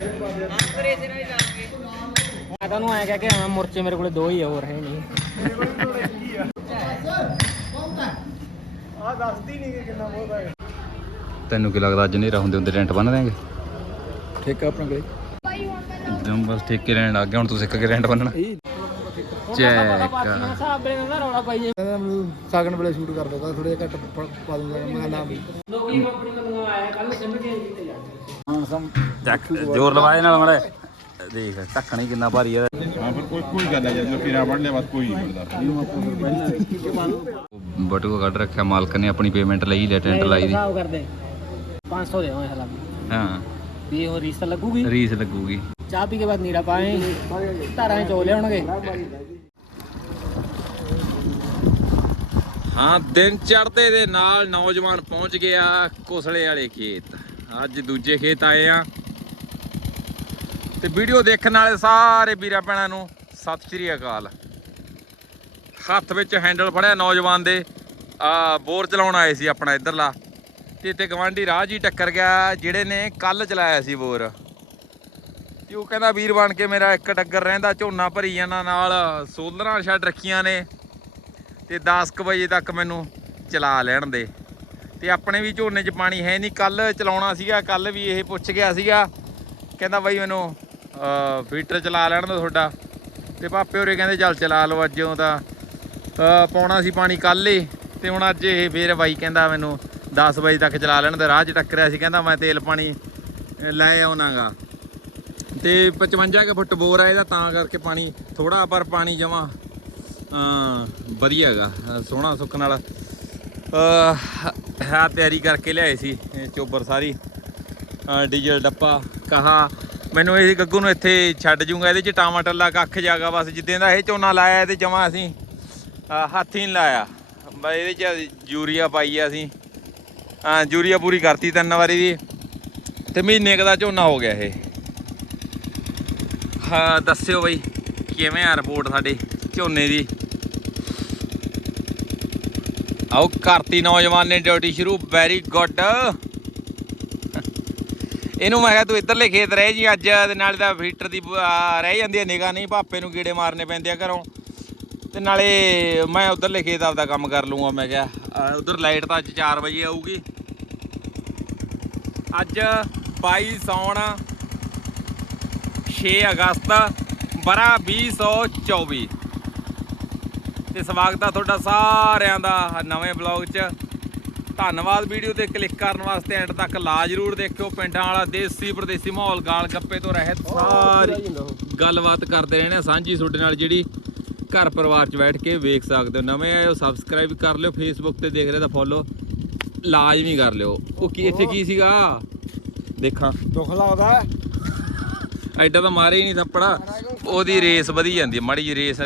ਮੈਂ ਤੁਹਾਨੂੰ ਐਂ ਕਹਿ ਕੇ ਆਵਾਂ ਮੁਰਚੇ ਮੇਰੇ ਕੋਲੇ ਦੋ ਹੀ ਆ ਹੋਰ ਹੈ ਨਹੀਂ। ਆ ਦੱਸਦੀ ਨਹੀਂ ਕਿ ਕਿੰਨਾ ਬਹੁਤ ਹੈ ਤੈਨੂੰ ਕੀ ਲੱਗਦਾ ਅੱਜ ਨੇਰਾ ਹੁੰਦੇ ਹੁੰਦੇ ਟੈਂਟ ਬੰਨ ਦੇਂਗੇ ਠੇਕਾ ਆਪਣਾ ਕੋਈ। ਜਮ ਬਸ ਠੇਕੇ ਲੈਣ ਲੱਗ ਗਿਆ ਹੁਣ ਤੂੰ ਸਿੱਖ ਕੇ ਟੈਂਟ ਬੰਨਣਾ ਚੈੱਕ ਪਾਤੀਆਂ ਸਾਹਿਬ ਦੇ ਨਾਲ ਰੌਲਾ ਪਾਈ ਜੇ ਕਹਿੰਦਾ ਮੈਨੂੰ ਸਾਗਣ ਵੇਲੇ ਸ਼ੂਟ ਕਰ ਦੋ ਥੋੜੇ ਜਿਹਾ ਘੱਟ ਪ- ਪਾ ਦੂੰਗਾ ਮੈਂ ਨਾ ਲੋਕੀ ਕੰਪਨੀ ਵੱਲੋਂ ਆਇਆ ਕੱਲ ਸਿਮ ਚੇਂਜ ਕੀਤੇ ਜਾਂਦੇ ਹਾਂ ਸਮ ਚੱਕ ਜ਼ੋਰ ਲਵਾਏ ਨਾਲ ਮੜਾ ਦੇਖ ਢੱਕਣੀ ਕਿੰਨਾ ਭਾਰੀ ਆ। ਹਾਂ ਪਰ ਕੋਈ ਕੋਈ ਗੱਲ ਨਹੀਂ ਜਦੋਂ ਫੇਰਾ ਵੜ ਲਿਆ ਬਸ ਕੋਈ ਨਹੀਂ ਮਿਲਦਾ ਬਟੂਆ ਕੱਢ ਰੱਖਿਆ ਮਾਲਕ ਨੇ ਆਪਣੀ ਪੇਮੈਂਟ ਲਈ ਲੈ ਟੈਂਟ ਲਾਈ ਦੀ। ਹਿਸਾਬ ਕਰਦੇ। 500 ਦੇ ਹੋਏ ਹਲਾ ਹਾਂ। ਵੀ ਉਹ ਰੀਸ ਲੱਗੂਗੀ। ਰੀਸ ਲੱਗੂਗੀ। ਚਾਹ ਪੀ ਕੇ ਬਾਅਦ ਨੀੜਾ ਪਾਏ। ਧਾਰਾਂ ਚੋ ਲਿਆਉਣਗੇ। ਹਾਂ, ਦਿਨ ਚੜ੍ਹਦੇ ਦੇ ਨਾਲ ਨੌਜਵਾਨ ਪਹੁੰਚ ਗਿਆ ਕੋਸਲੇ ਵਾਲੇ ਖੇਤ। ਅੱਜ ਦੂਜੇ ਖੇਤ ਆਏ ਆ ਤੇ ਵੀਡੀਓ ਦੇਖਣ ਵਾਲੇ ਸਾਰੇ ਵੀਰਾਂ ਭੈਣਾਂ ਨੂੰ ਸਤਿ ਸ਼੍ਰੀ ਅਕਾਲ। ਹੱਥ ਵਿੱਚ ਹੈਂਡਲ ਫੜਿਆ ਨੌਜਵਾਨ ਦੇ। ਆ, ਬੋਰ ਚਲਾਉਣ ਆਏ ਸੀ ਆਪਣਾ ਇਧਰਲਾ। ਤੇ ਇੱਥੇ ਗਵਾਂਢੀ ਰਾਹ 'ਚ ਹੀ ਟੱਕਰ ਗਿਆ, ਜਿਹੜੇ ਨੇ ਕੱਲ ਚਲਾਇਆ ਸੀ ਬੋਰ। ਤੇ ਉਹ ਕਹਿੰਦਾ, ਵੀਰ ਬਣ ਕੇ ਮੇਰਾ ਇੱਕ ਟੱਕਰ ਰਹਿੰਦਾ, ਝੋਨਾ ਭਰੀ ਜਾਣਾ ਨਾਲ। ਸੋਲਰਾਂ ਛੱਡ ਰੱਖੀਆਂ ਨੇ। ਤੇ 10 ਕੁ ਵਜੇ ਤੱਕ ਮੈਨੂੰ ਚਲਾ ਲੈਣ ਦੇ। ਤੇ ਆਪਣੇ ਵੀ ਝੋਨੇ 'ਚ ਪਾਣੀ ਹੈ ਨਹੀਂ। ਕੱਲ ਚਲਾਉਣਾ ਸੀਗਾ ਕੱਲ ਵੀ ਇਹ ਪੁੱਛ ਗਿਆ ਸੀਗਾ। ਕਹਿੰਦਾ ਬਾਈ ਮੈਨੂੰ ਅਹ, ਫੀਟਰ ਚਲਾ ਲੈਣ ਦੋ ਤੁਹਾਡਾ। ਤੇ ਪਾਪੇ ਹੋਰੇ ਕਹਿੰਦੇ ਚੱਲ ਚਲਾ ਲਓ ਅੱਜੋਂ ਤਾਂ। ਪਾਉਣਾ ਸੀ ਪਾਣੀ ਕੱਲ ਹੀ। ਤੇ ਹੁਣ ਅੱਜ ਇਹ ਫੇਰ ਬਾਈ ਕਹਿੰਦਾ ਮੈਨੂੰ 10 ਵਜੇ ਤੱਕ ਚਲਾ ਲੈਣ ਦਾ। ਰਾਹ 'ਚ ਟੱਕਰਿਆ ਸੀ। ਕਹਿੰਦਾ ਮੈਂ ਤੇਲ ਪਾਣੀ ਅਹ, ਲੈ ਆਉਣਾਗਾ। ਤੇ 55 ਕੁ ਫੁੱਟ ਬੋਰ ਆ ਇਹਦਾ ਤਾਂ ਕਰਕੇ ਪਾਣੀ ਥੋੜਾ ਪਰ ਪਾਣੀ ਜਮਾ। ਵਧੀਆ ਹੈਗਾ ਸੋਹਣਾ ਸੁੱਕ ਨਾਲ ਅ ਆ ਤਿਆਰੀ ਕਰਕੇ ਲਿਆਏ ਸੀ ਚੋਬਰ ਸਾਰੀ। ਡੀਜ਼ਲ ਡੱਪਾ, ਕਹਾ। ਮੈਨੂੰ ਇਹ ਗੱਗੂ ਨੂੰ ਇੱਥੇ ਛੱਡ ਜੂਗਾ, ਇਹਦੇ ਚ ਟਾਮਾ ਲਾ ਕੱਖ ਜਾਗਾ, ਬਸ ਜਿੱਦਾਂ ਦਾ ਇਹ ਝੋਨਾ ਲਾਇਆ, ਇਹਦੇ ਜਮਾ ਅਸੀਂ ਹੱਥ ਹੀ ਨਹੀਂ ਲਾਇਆ। ਬਸ ਇਹਦੇ ਚ ਯੂਰੀਆ ਪਾਈ ਆ ਅਸੀਂ। ਯੂਰੀਆ ਪੂਰੀ ਕਰਤੀ ਤਿੰਨ ਵਾਰੀ ਦੀ, ਤੇ ਮਹੀਨੇ ਕੁ ਦਾ ਝੋਨਾ ਹੋ ਗਿਆ ਇਹ। ਹਾਂ ਦੱਸਿਓ ਬਈ, ਕਿਵੇਂ ਆ ਰਿਪੋਰਟ ਸਾਡੇ ਝੋਨੇ ਦੀ? ਆਓ ਕਰਤੀ ਨੌਜਵਾਨ ਨੇ ਡਿਊਟੀ ਸ਼ੁਰੂ ਵੈਰੀ ਗੁੱਡ ਇਹਨੂੰ ਮੈਂ ਕਿਹਾ, ਤੂੰ ਇੱਧਰਲੇ ਖੇਤ ਰਹਿ ਜੀ, ਅੱਜ ਤੇ ਨਾਲੇ ਦਾ ਫੀਟਰ ਦੀ ਰਹਿ ਜਾਂਦੀ ਹੈ ਨਿਗਾ ਨਹੀਂ, ਭਾਪੇ ਨੂੰ ਕੀੜੇ ਮਾਰਨੇ ਪੈਂਦੇ ਆ ਘਰੋਂ। ਤੇ ਨਾਲੇ ਮੈਂ ਉਧਰਲੇ ਖੇਤ ਆਪਦਾ ਕੰਮ ਕਰ ਲੂੰਗਾ ਮੈਂ ਕਿਹਾ। ਉਧਰ ਲਾਈਟ ਤਾਂ ਅੱਜ 4 ਵਜੇ ਆਊਗੀ। ਅੱਜ 22 ਸੌਣ 6 ਅਗਸਤ, ਬਰਾ 2024 ਤੇ ਸਵਾਗਤ ਆ ਤੁਹਾਡਾ ਸਾਰਿਆਂ ਦਾ ਨਵੇਂ ਬਲੌਗ 'ਚ। ਧੰਨਵਾਦ ਵੀਡੀਓ ਤੇ ਕਲਿੱਕ ਕਰਨ ਵਾਸਤੇ ਐਂਡ ਤੱਕ ਲਾ ਜਰੂਰ ਦੇਖਿਓ। ਪਿੰਡਾਂ ਵਾਲਾ ਦੇਸੀ ਪ੍ਰਦੇਸੀ ਮਾਹੌਲ ਗਾਲ ਗੱਪੇ ਤੋਂ ਰਹਿਤ ਸਾਰੀ ਗੱਲਬਾਤ ਕਰਦੇ ਰਹਿੰਦੇ ਆ। ਸਾਂਝੀ ਤੁਹਾਡੇ ਨਾਲ ਜਿਹੜੀ ਘਰ ਪਰਿਵਾਰ 'ਚ ਬੈਠ ਕੇ ਵੇਖ ਸਕਦੇ ਹੋ। ਨਵੇਂ ਆਏ ਹੋ ਸਬਸਕ੍ਰਾਈਬ ਕਰ ਲਿਓ ਫੇਸਬੁੱਕ ਤੇ ਦੇਖ ਰਹੇ ਤਾਂ ਫੋਲੋ ਲਾਜ਼ਮੀ ਕਰ ਲਿਓ। ਉਹ ਕੀ ਇੱਥੇ ਕੀ ਸੀਗਾ? ਦੇਖਾਂ। ਦੁੱਖ ਲੱਗਦਾ। ਐਡਾ ਤਾਂ ਮਾਰੇ ਹੀ ਨਹੀਂ ਥੱਪੜਾ। ਉਹਦੀ ਰੇਸ ਵਧੀ ਜਾਂਦੀ ਮਾੜੀ ਜੀ ਰੇਸ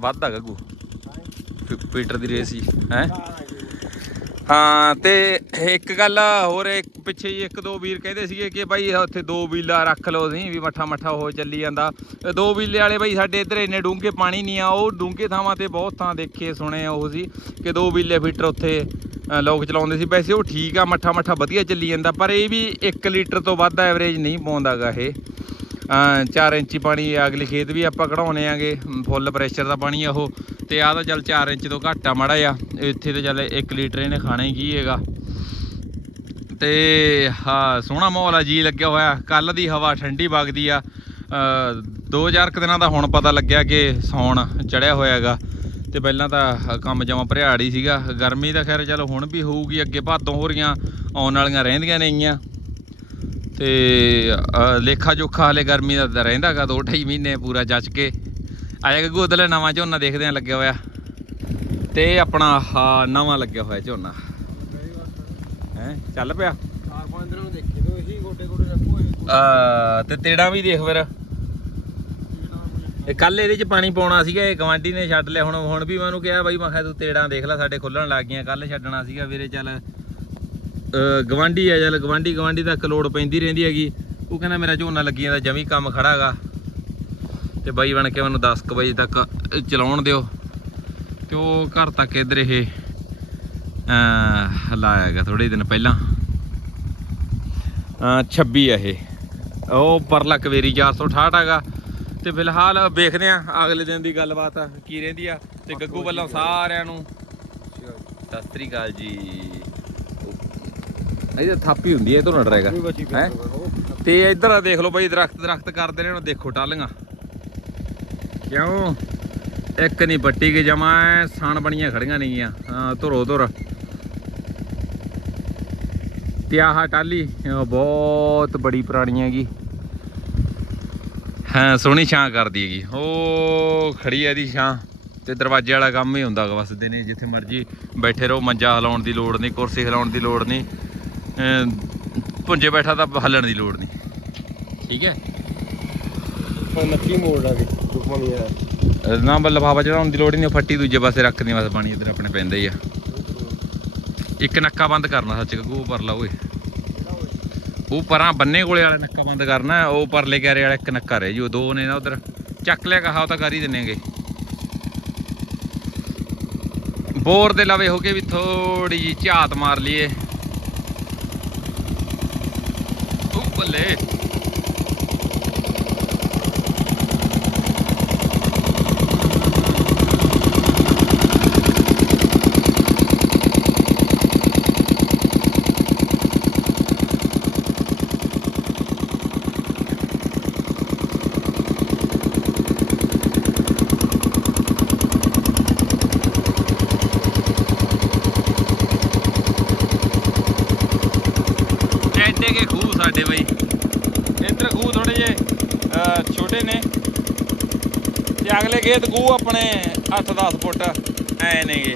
ਵੱਧਦਾ ਗੱਗੂ। ਪੀ- ਪੀਟਰ ਦੀ ਰੇਸ ਸੀ ਹੈ? ਹਾਂ, ਤੇ ਇੱਕ ਗੱਲ ਹੋਰ, ਇੱਕ ਪਿੱਛੇ ਜੀ ਇੱਕ ਦੋ ਵੀਰ ਕਹਿੰਦੇ ਸੀਗੇ ਕਿ ਬਾਈ ਉੱਥੇ ਦੋ ਵੀਲਾ ਰੱਖ ਲਓ ਸੀ ਵੀ ਮੱਠਾ ਮੱਠਾ ਹੋ ਚੱਲੀ ਜਾਂਦਾ। ਦੋ ਵੀਲੇ ਵਾਲੇ ਬਾਈ ਸਾਡੇ ਇੱਧਰ ਇੰਨੇ ਡੂੰਘੇ ਪਾਣੀ ਨਹੀਂ ਆ, ਉਹ ਡੂੰਘੇ ਥਾਵਾਂ ਤੇ ਬਹੁਤ ਥਾਂ ਦੇਖੇ, ਸੁਣੇ ਉਹ ਸੀ ਕਿ ਦੋ ਵੀਲੇ ਫੀਟਰ ਉੱਥੇ ਲੋਕ ਚਲਾਉਂਦੇ ਸੀ। ਵੈਸੇ ਉਹ ਠੀਕ ਆ, ਮੱਠਾ ਮੱਠਾ ਵਧੀਆ ਚੱਲੀ ਜਾਂਦਾ, ਪਰ ਇਹ ਵੀ 1 ਲੀਟਰ ਤੋਂ ਵੱਧ ਐਵਰੇਜ ਨਹੀਂ ਪਾਉਂਦਾਗਾ ਇਹ। 4 ਇੰਚੀ ਪਾਣੀ ਅਗਲੇ ਖੇਤ ਵੀ ਆਪਾਂ ਕਢਾਉਣੇ ਆਗੇ। ਫੁੱਲ ਪ੍ਰੈਸ਼ਰ ਦਾ ਪਾਣੀ ਆ ਉਹ। ਤੇ ਆਹ ਤਾਂ ਚੱਲ 4 ਇੰਚ ਤੋਂ ਘੱਟ ਆ ਮਾੜਾ ਆ ਇੱਥੇ ਤਾਂ ਚੱਲ 1 ਲੀਟਰ ਇਹਨੇ ਖਾਣਾ ਹੀ ਕੀ ਹੈਗਾ। ਤੇ ਹਾਂ ਸੋਹਣਾ ਮਾਹੌਲ ਆ ਜੀ ਲੱਗਿਆ ਹੋਇਆ। ਕੱਲ ਦੀ ਹਵਾ ਠੰਡੀ ਵਗਦੀ ਆ। ਅ, ਦੋ ਚਾਰ ਕੁ ਦਿਨਾਂ ਦਾ ਹੁਣ ਪਤਾ ਲੱਗਿਆ ਕਿ ਸੌਣ ਚੜਿਆ ਹੋਇਆ ਹੈਗਾ। ਤੇ ਪਹਿਲਾਂ ਤਾਂ ਕੰਮ ਜਮਾ ਭਰਿਆੜ ਹੀ ਸੀਗਾ। ਗਰਮੀ ਤਾਂ ਖੈਰ ਚਲੋ ਹੁਣ ਵੀ ਹੋਊਗੀ ਅੱਗੇ ਭਾਦੋਂ ਹੋ ਰਹੀਆਂ ਆਉਣ ਵਾਲੀਆਂ ਰਹਿੰਦੀਆਂ ਨੇਗੀਆਂ। ਤੇ ਲੇਖਾ ਜੋਖਾ ਹਲੇ ਗਰਮੀ ਦਾ ਤਾਂ ਰਹਿੰਦਾਗਾ, ਦੋ ਢਾਈ ਮਹੀਨੇ ਪੂਰਾ ਜੱਜ ਕੇ। ਆਇਆ ਕਿ ਉਧਰਲੇ ਨਵਾਂ ਝੋਨਾ ਦੇਖਦੇ ਆ ਲੱਗਿਆ ਹੋਇਆ। ਤੇ ਆਪਣਾ ਆਹ ਨਵਾਂ ਲੱਗਿਆ ਹੋਇਆ ਝੋਨਾ। ਹੈ, ਚੱਲ ਪਿਆ? ਚਾਰ ਪੰਜ ਦਿਨਾਂ ਨੂੰ ਦੇਖੇ ਤੇ ਇਹੀ ਗੋਡੇ ਗੋਡੇ ਰੱਖੋ ਅ, ਤੇ ਤੇੜਾ ਵੀ ਦੇਖ ਫਿਰ। ਇਹ ਕੱਲ ਇਹਦੇ ਚ ਪਾਣੀ ਪਾਉਣਾ ਸੀਗਾ, ਇਹ ਗਵਾਂਢੀ ਨੇ ਛੱਡ ਲਿਆ। ਹੁਣ ਹੁਣ ਵੀ ਮੈਨੂੰ ਕਿਹਾ, ਬਾਈ ਮੈਂ ਕਿਹਾ ਤੂੰ ਤੇੜਾਂ ਦੇਖ ਲੈ, ਸਾਡੇ ਖੁੱਲਣ ਲੱਗ ਗਈਆਂ ਕੱਲ ਛੱਡਣਾ ਸੀਗਾ ਵੀਰੇ, ਚੱਲ। ਗਵਾਂਢੀ ਆ ਚੱਲ ਗਵਾਂਢੀ ਗਵਾਂਢੀ ਤੱਕ ਲੋੜ ਪੈਂਦੀ ਰਹਿੰਦੀ ਹੈਗੀ। ਉਹ ਕਹਿੰਦਾ ਮੇਰਾ ਝੋਨਾ ਲੱਗੀ ਜਾਂਦਾ ਜਮੀ ਕੰਮ ਖੜਾਗਾ ਤੇ ਬਾਈ ਬਣ ਕੇ ਮੈਨੂੰ 10 ਕੁ ਵਜੇ ਤੱਕ ਚਲਾਉਣ ਦਿਓ। ਤੇ ਉਹ ਘਰ ਤੱਕ ਇਧਰ ਇਹ ਅ ਲਾਇਆਗਾ ਥੋੜੇ ਦਿਨ ਪਹਿਲਾਂ। ਅ 26 ਆ ਇਹ। ਉਹ ਪਰਲਾ ਕਵੇਰੀ 468 ਹੈਗਾ। ਤੇ ਫਿਲਹਾਲ ਵੇਖਦੇ ਆ ਅਗਲੇ ਦਿਨ ਦੀ ਗੱਲਬਾਤ ਕੀ ਰਹਿੰਦੀ ਆ। ਤੇ ਗੱਗੂ ਵੱਲੋਂ ਸਾਰਿਆਂ ਨੂੰ ਸਤਿ ਸ੍ਰੀ ਅਕਾਲ ਜੀ। ਇਹ ਥਾਪੀ ਹੁੰਦੀ ਹੈ ਇਹ ਤੋਂ ਨਾ ਡਰੇਗਾ। ਹੈ? ਤੇ ਇੱਧਰ ਆ ਦੇਖ ਲਓ ਬਈ ਦਰਖਤ ਦਰਖਤ ਕਰਦੇ ਨੇ ਉਹਨੂੰ ਦੇਖੋ ਟਾਲੀਆਂ। ਕਿਉਂ? ਇੱਕ ਨਹੀਂ ਪੱਟੀ ਕੇ ਜਮਾ ਸਣ ਬਣੀਆਂ ਖੜੀਆਂ ਨੇਗੀਆਂ। ਹਾਂ ਧੁਰੋ ਧੁਰ। ਤੇ ਆਹ ਟਾਲੀ ਬਹੁਤ ਬੜੀ ਪੁਰਾਣੀ ਹੈਗੀ। ਹਾਂ ਸੋਹਣੀ ਛਾਂ ਕਰਦੀ ਹੈਗੀ। ਉਹ ਖੜੀ ਹੈ ਇਹਦੀ ਛਾਂ। ਤੇ ਦਰਵਾਜ਼ੇ ਵਾਲਾ ਕੰਮ ਹੀ ਹੁੰਦਾ ਬਸ ਦਿਨੇ ਜਿੱਥੇ ਮਰਜ਼ੀ ਬੈਠੇ ਰਹੋ ਮੰਜਾ ਹਿਲਾਉਣ ਦੀ ਲੋੜ ਨਹੀਂ ਕੁਰਸੀ ਹਿਲਾਉਣ ਦੀ ਲੋੜ ਨਹੀਂ। ਪੁੰਜੇ ਬੈਠਾ ਤਾਂ ਹੱਲਣ ਦੀ ਲੋੜ ਨਹੀਂ। ਠੀਕ ਹੈ? ਨੱਕੀ ਮੋੜ ਲਾ ਕੇ ਹੈ ਅਹ ਨਾ ਬਸ ਲਫਾਫਾ ਚੜਾਉਣ ਦੀ ਲੋੜ ਨਹੀਂ ਉਹ ਫੱਟੀ ਦੂਜੇ ਪਾਸੇ ਰੱਖਣੀ ਬਸ ਪਾਣੀ ਇੱਧਰ ਆਪਣੇ ਪੈਂਦਾ ਹੀ ਆ। ਇੱਕ ਨੱਕਾ ਬੰਦ ਕਰਨਾ ਸੱਚ ਗੱਗੂ ਪਰ ਲਾ ਓਏ। ਉਹ ਪਰਾਂ ਬੰਨੇ ਕੋਲੇ ਵਾਲਾ ਨੱਕਾ ਬੰਦ ਕਰਨਾ ਉਹ ਪਰਲੇ ਕਿਆਰੇ ਵਾਲਾ ਇੱਕ ਨੱਕਾ ਰਹਿ ਜੂ ਦੋ ਨੇ ਨਾ ਉਧਰ। ਚੱਕ ਲਿਆ ਕਹਾ ਉਹ ਤਾਂ ਕਰ ਹੀ ਦਿੰਨੇਗੇ ਬੋਰ ਦੇ ਲਵੇ ਹੋ ਕੇ ਵੀ ਥੋੜੀ ਜੀ ਝਾਤ ਮਾਰ ਲਈਏ ਉਹ ਬੱਲੇ ਐਡੇ ਕੇ ਖੂਹ ਸਾਡੇ ਬਈ ਇੱਧਰ ਖੂਹ ਥੋੜੇ ਜੇ ਛੋਟੇ ਨੇ ਤੇ ਅਗਲੇ ਆਪਣੇ 8-10 ਫੁੱਟ ਐ ਨੇਗੇ।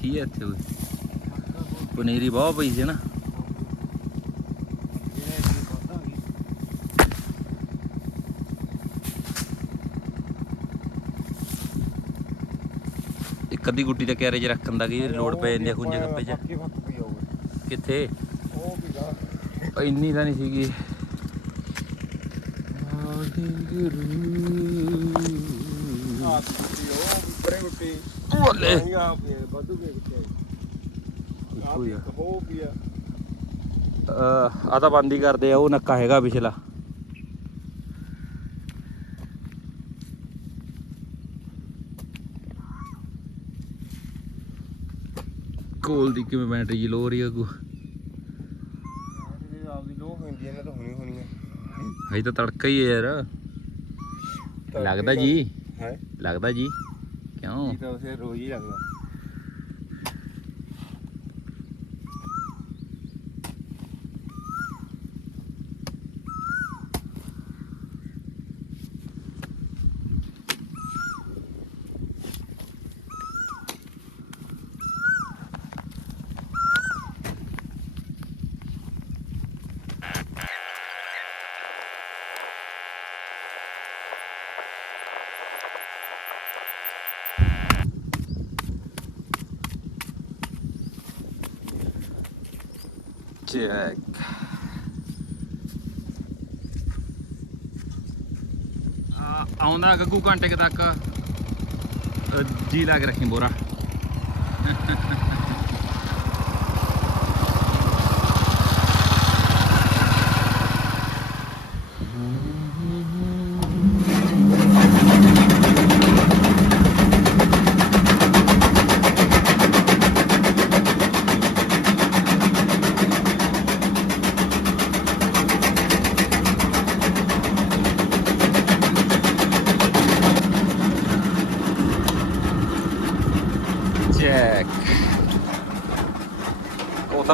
ਕੀ ਹੈ ਇੱਥੇ ਪਨੀਰੀ ਬਹੁਤ ਪਈ ਸੀ ਨਾ। ਇੱਕ ਅੱਧੀ ਗੁੱਟੀ ਦਾ ਕੈਰੇਜ ਰੱਖਣ ਦਾ ਕੀ ਲੋੜ ਪੈ ਜਾਂਦੀ ਆ ਖੁੰਝੇ ਗੱਪੇ ਚ? ਕਿੱਥੇ? ਉਹ ਵੀ ਗਾ। ਉਹ ਇੰਨੀ ਤਾਂ ਨਹੀਂ ਸੀਗੀ। ਓਲੇ ਆ ਤਾਂ ਬੰਦ ਹੀ ਕਰਦੇ ਆ ਉਹ ਨੱਕਾ ਹੈਗਾ ਪਿਛਲਾ। ਕੋਲ ਦੀ ਕਿਵੇਂ ਬੈਟਰੀ ਜੀ ਲੋ ਰਹੀ ਇਹ ਆਪਦੀ ਹੁੰਦੀ ਇਹਨਾਂ ਤਾਂ ਹੋਣੀ ਹੋਣੀ ਹੈ ਹਜੇ ਤਾਂ ਤੜਕਾ ਹੀ ਹੈ ਯਾਰ। ਲੱਗਦਾ ਜੀ? ਹੈ। ਲੱਗਦਾ ਜੀ? ਕਿਉਂ? ਇਹ ਤਾਂ ਉਸੇ ਰੋਜ਼ ਹੀ ਲੱਗਦਾ। ਚੈੱਕ ਆਉਂਦਾ ਗੱਗੂ ਘੰਟੇ ਤੱਕ। ਜੀ ਲਾ ਕੇ ਰੱਖੀ ਬੋਰਾ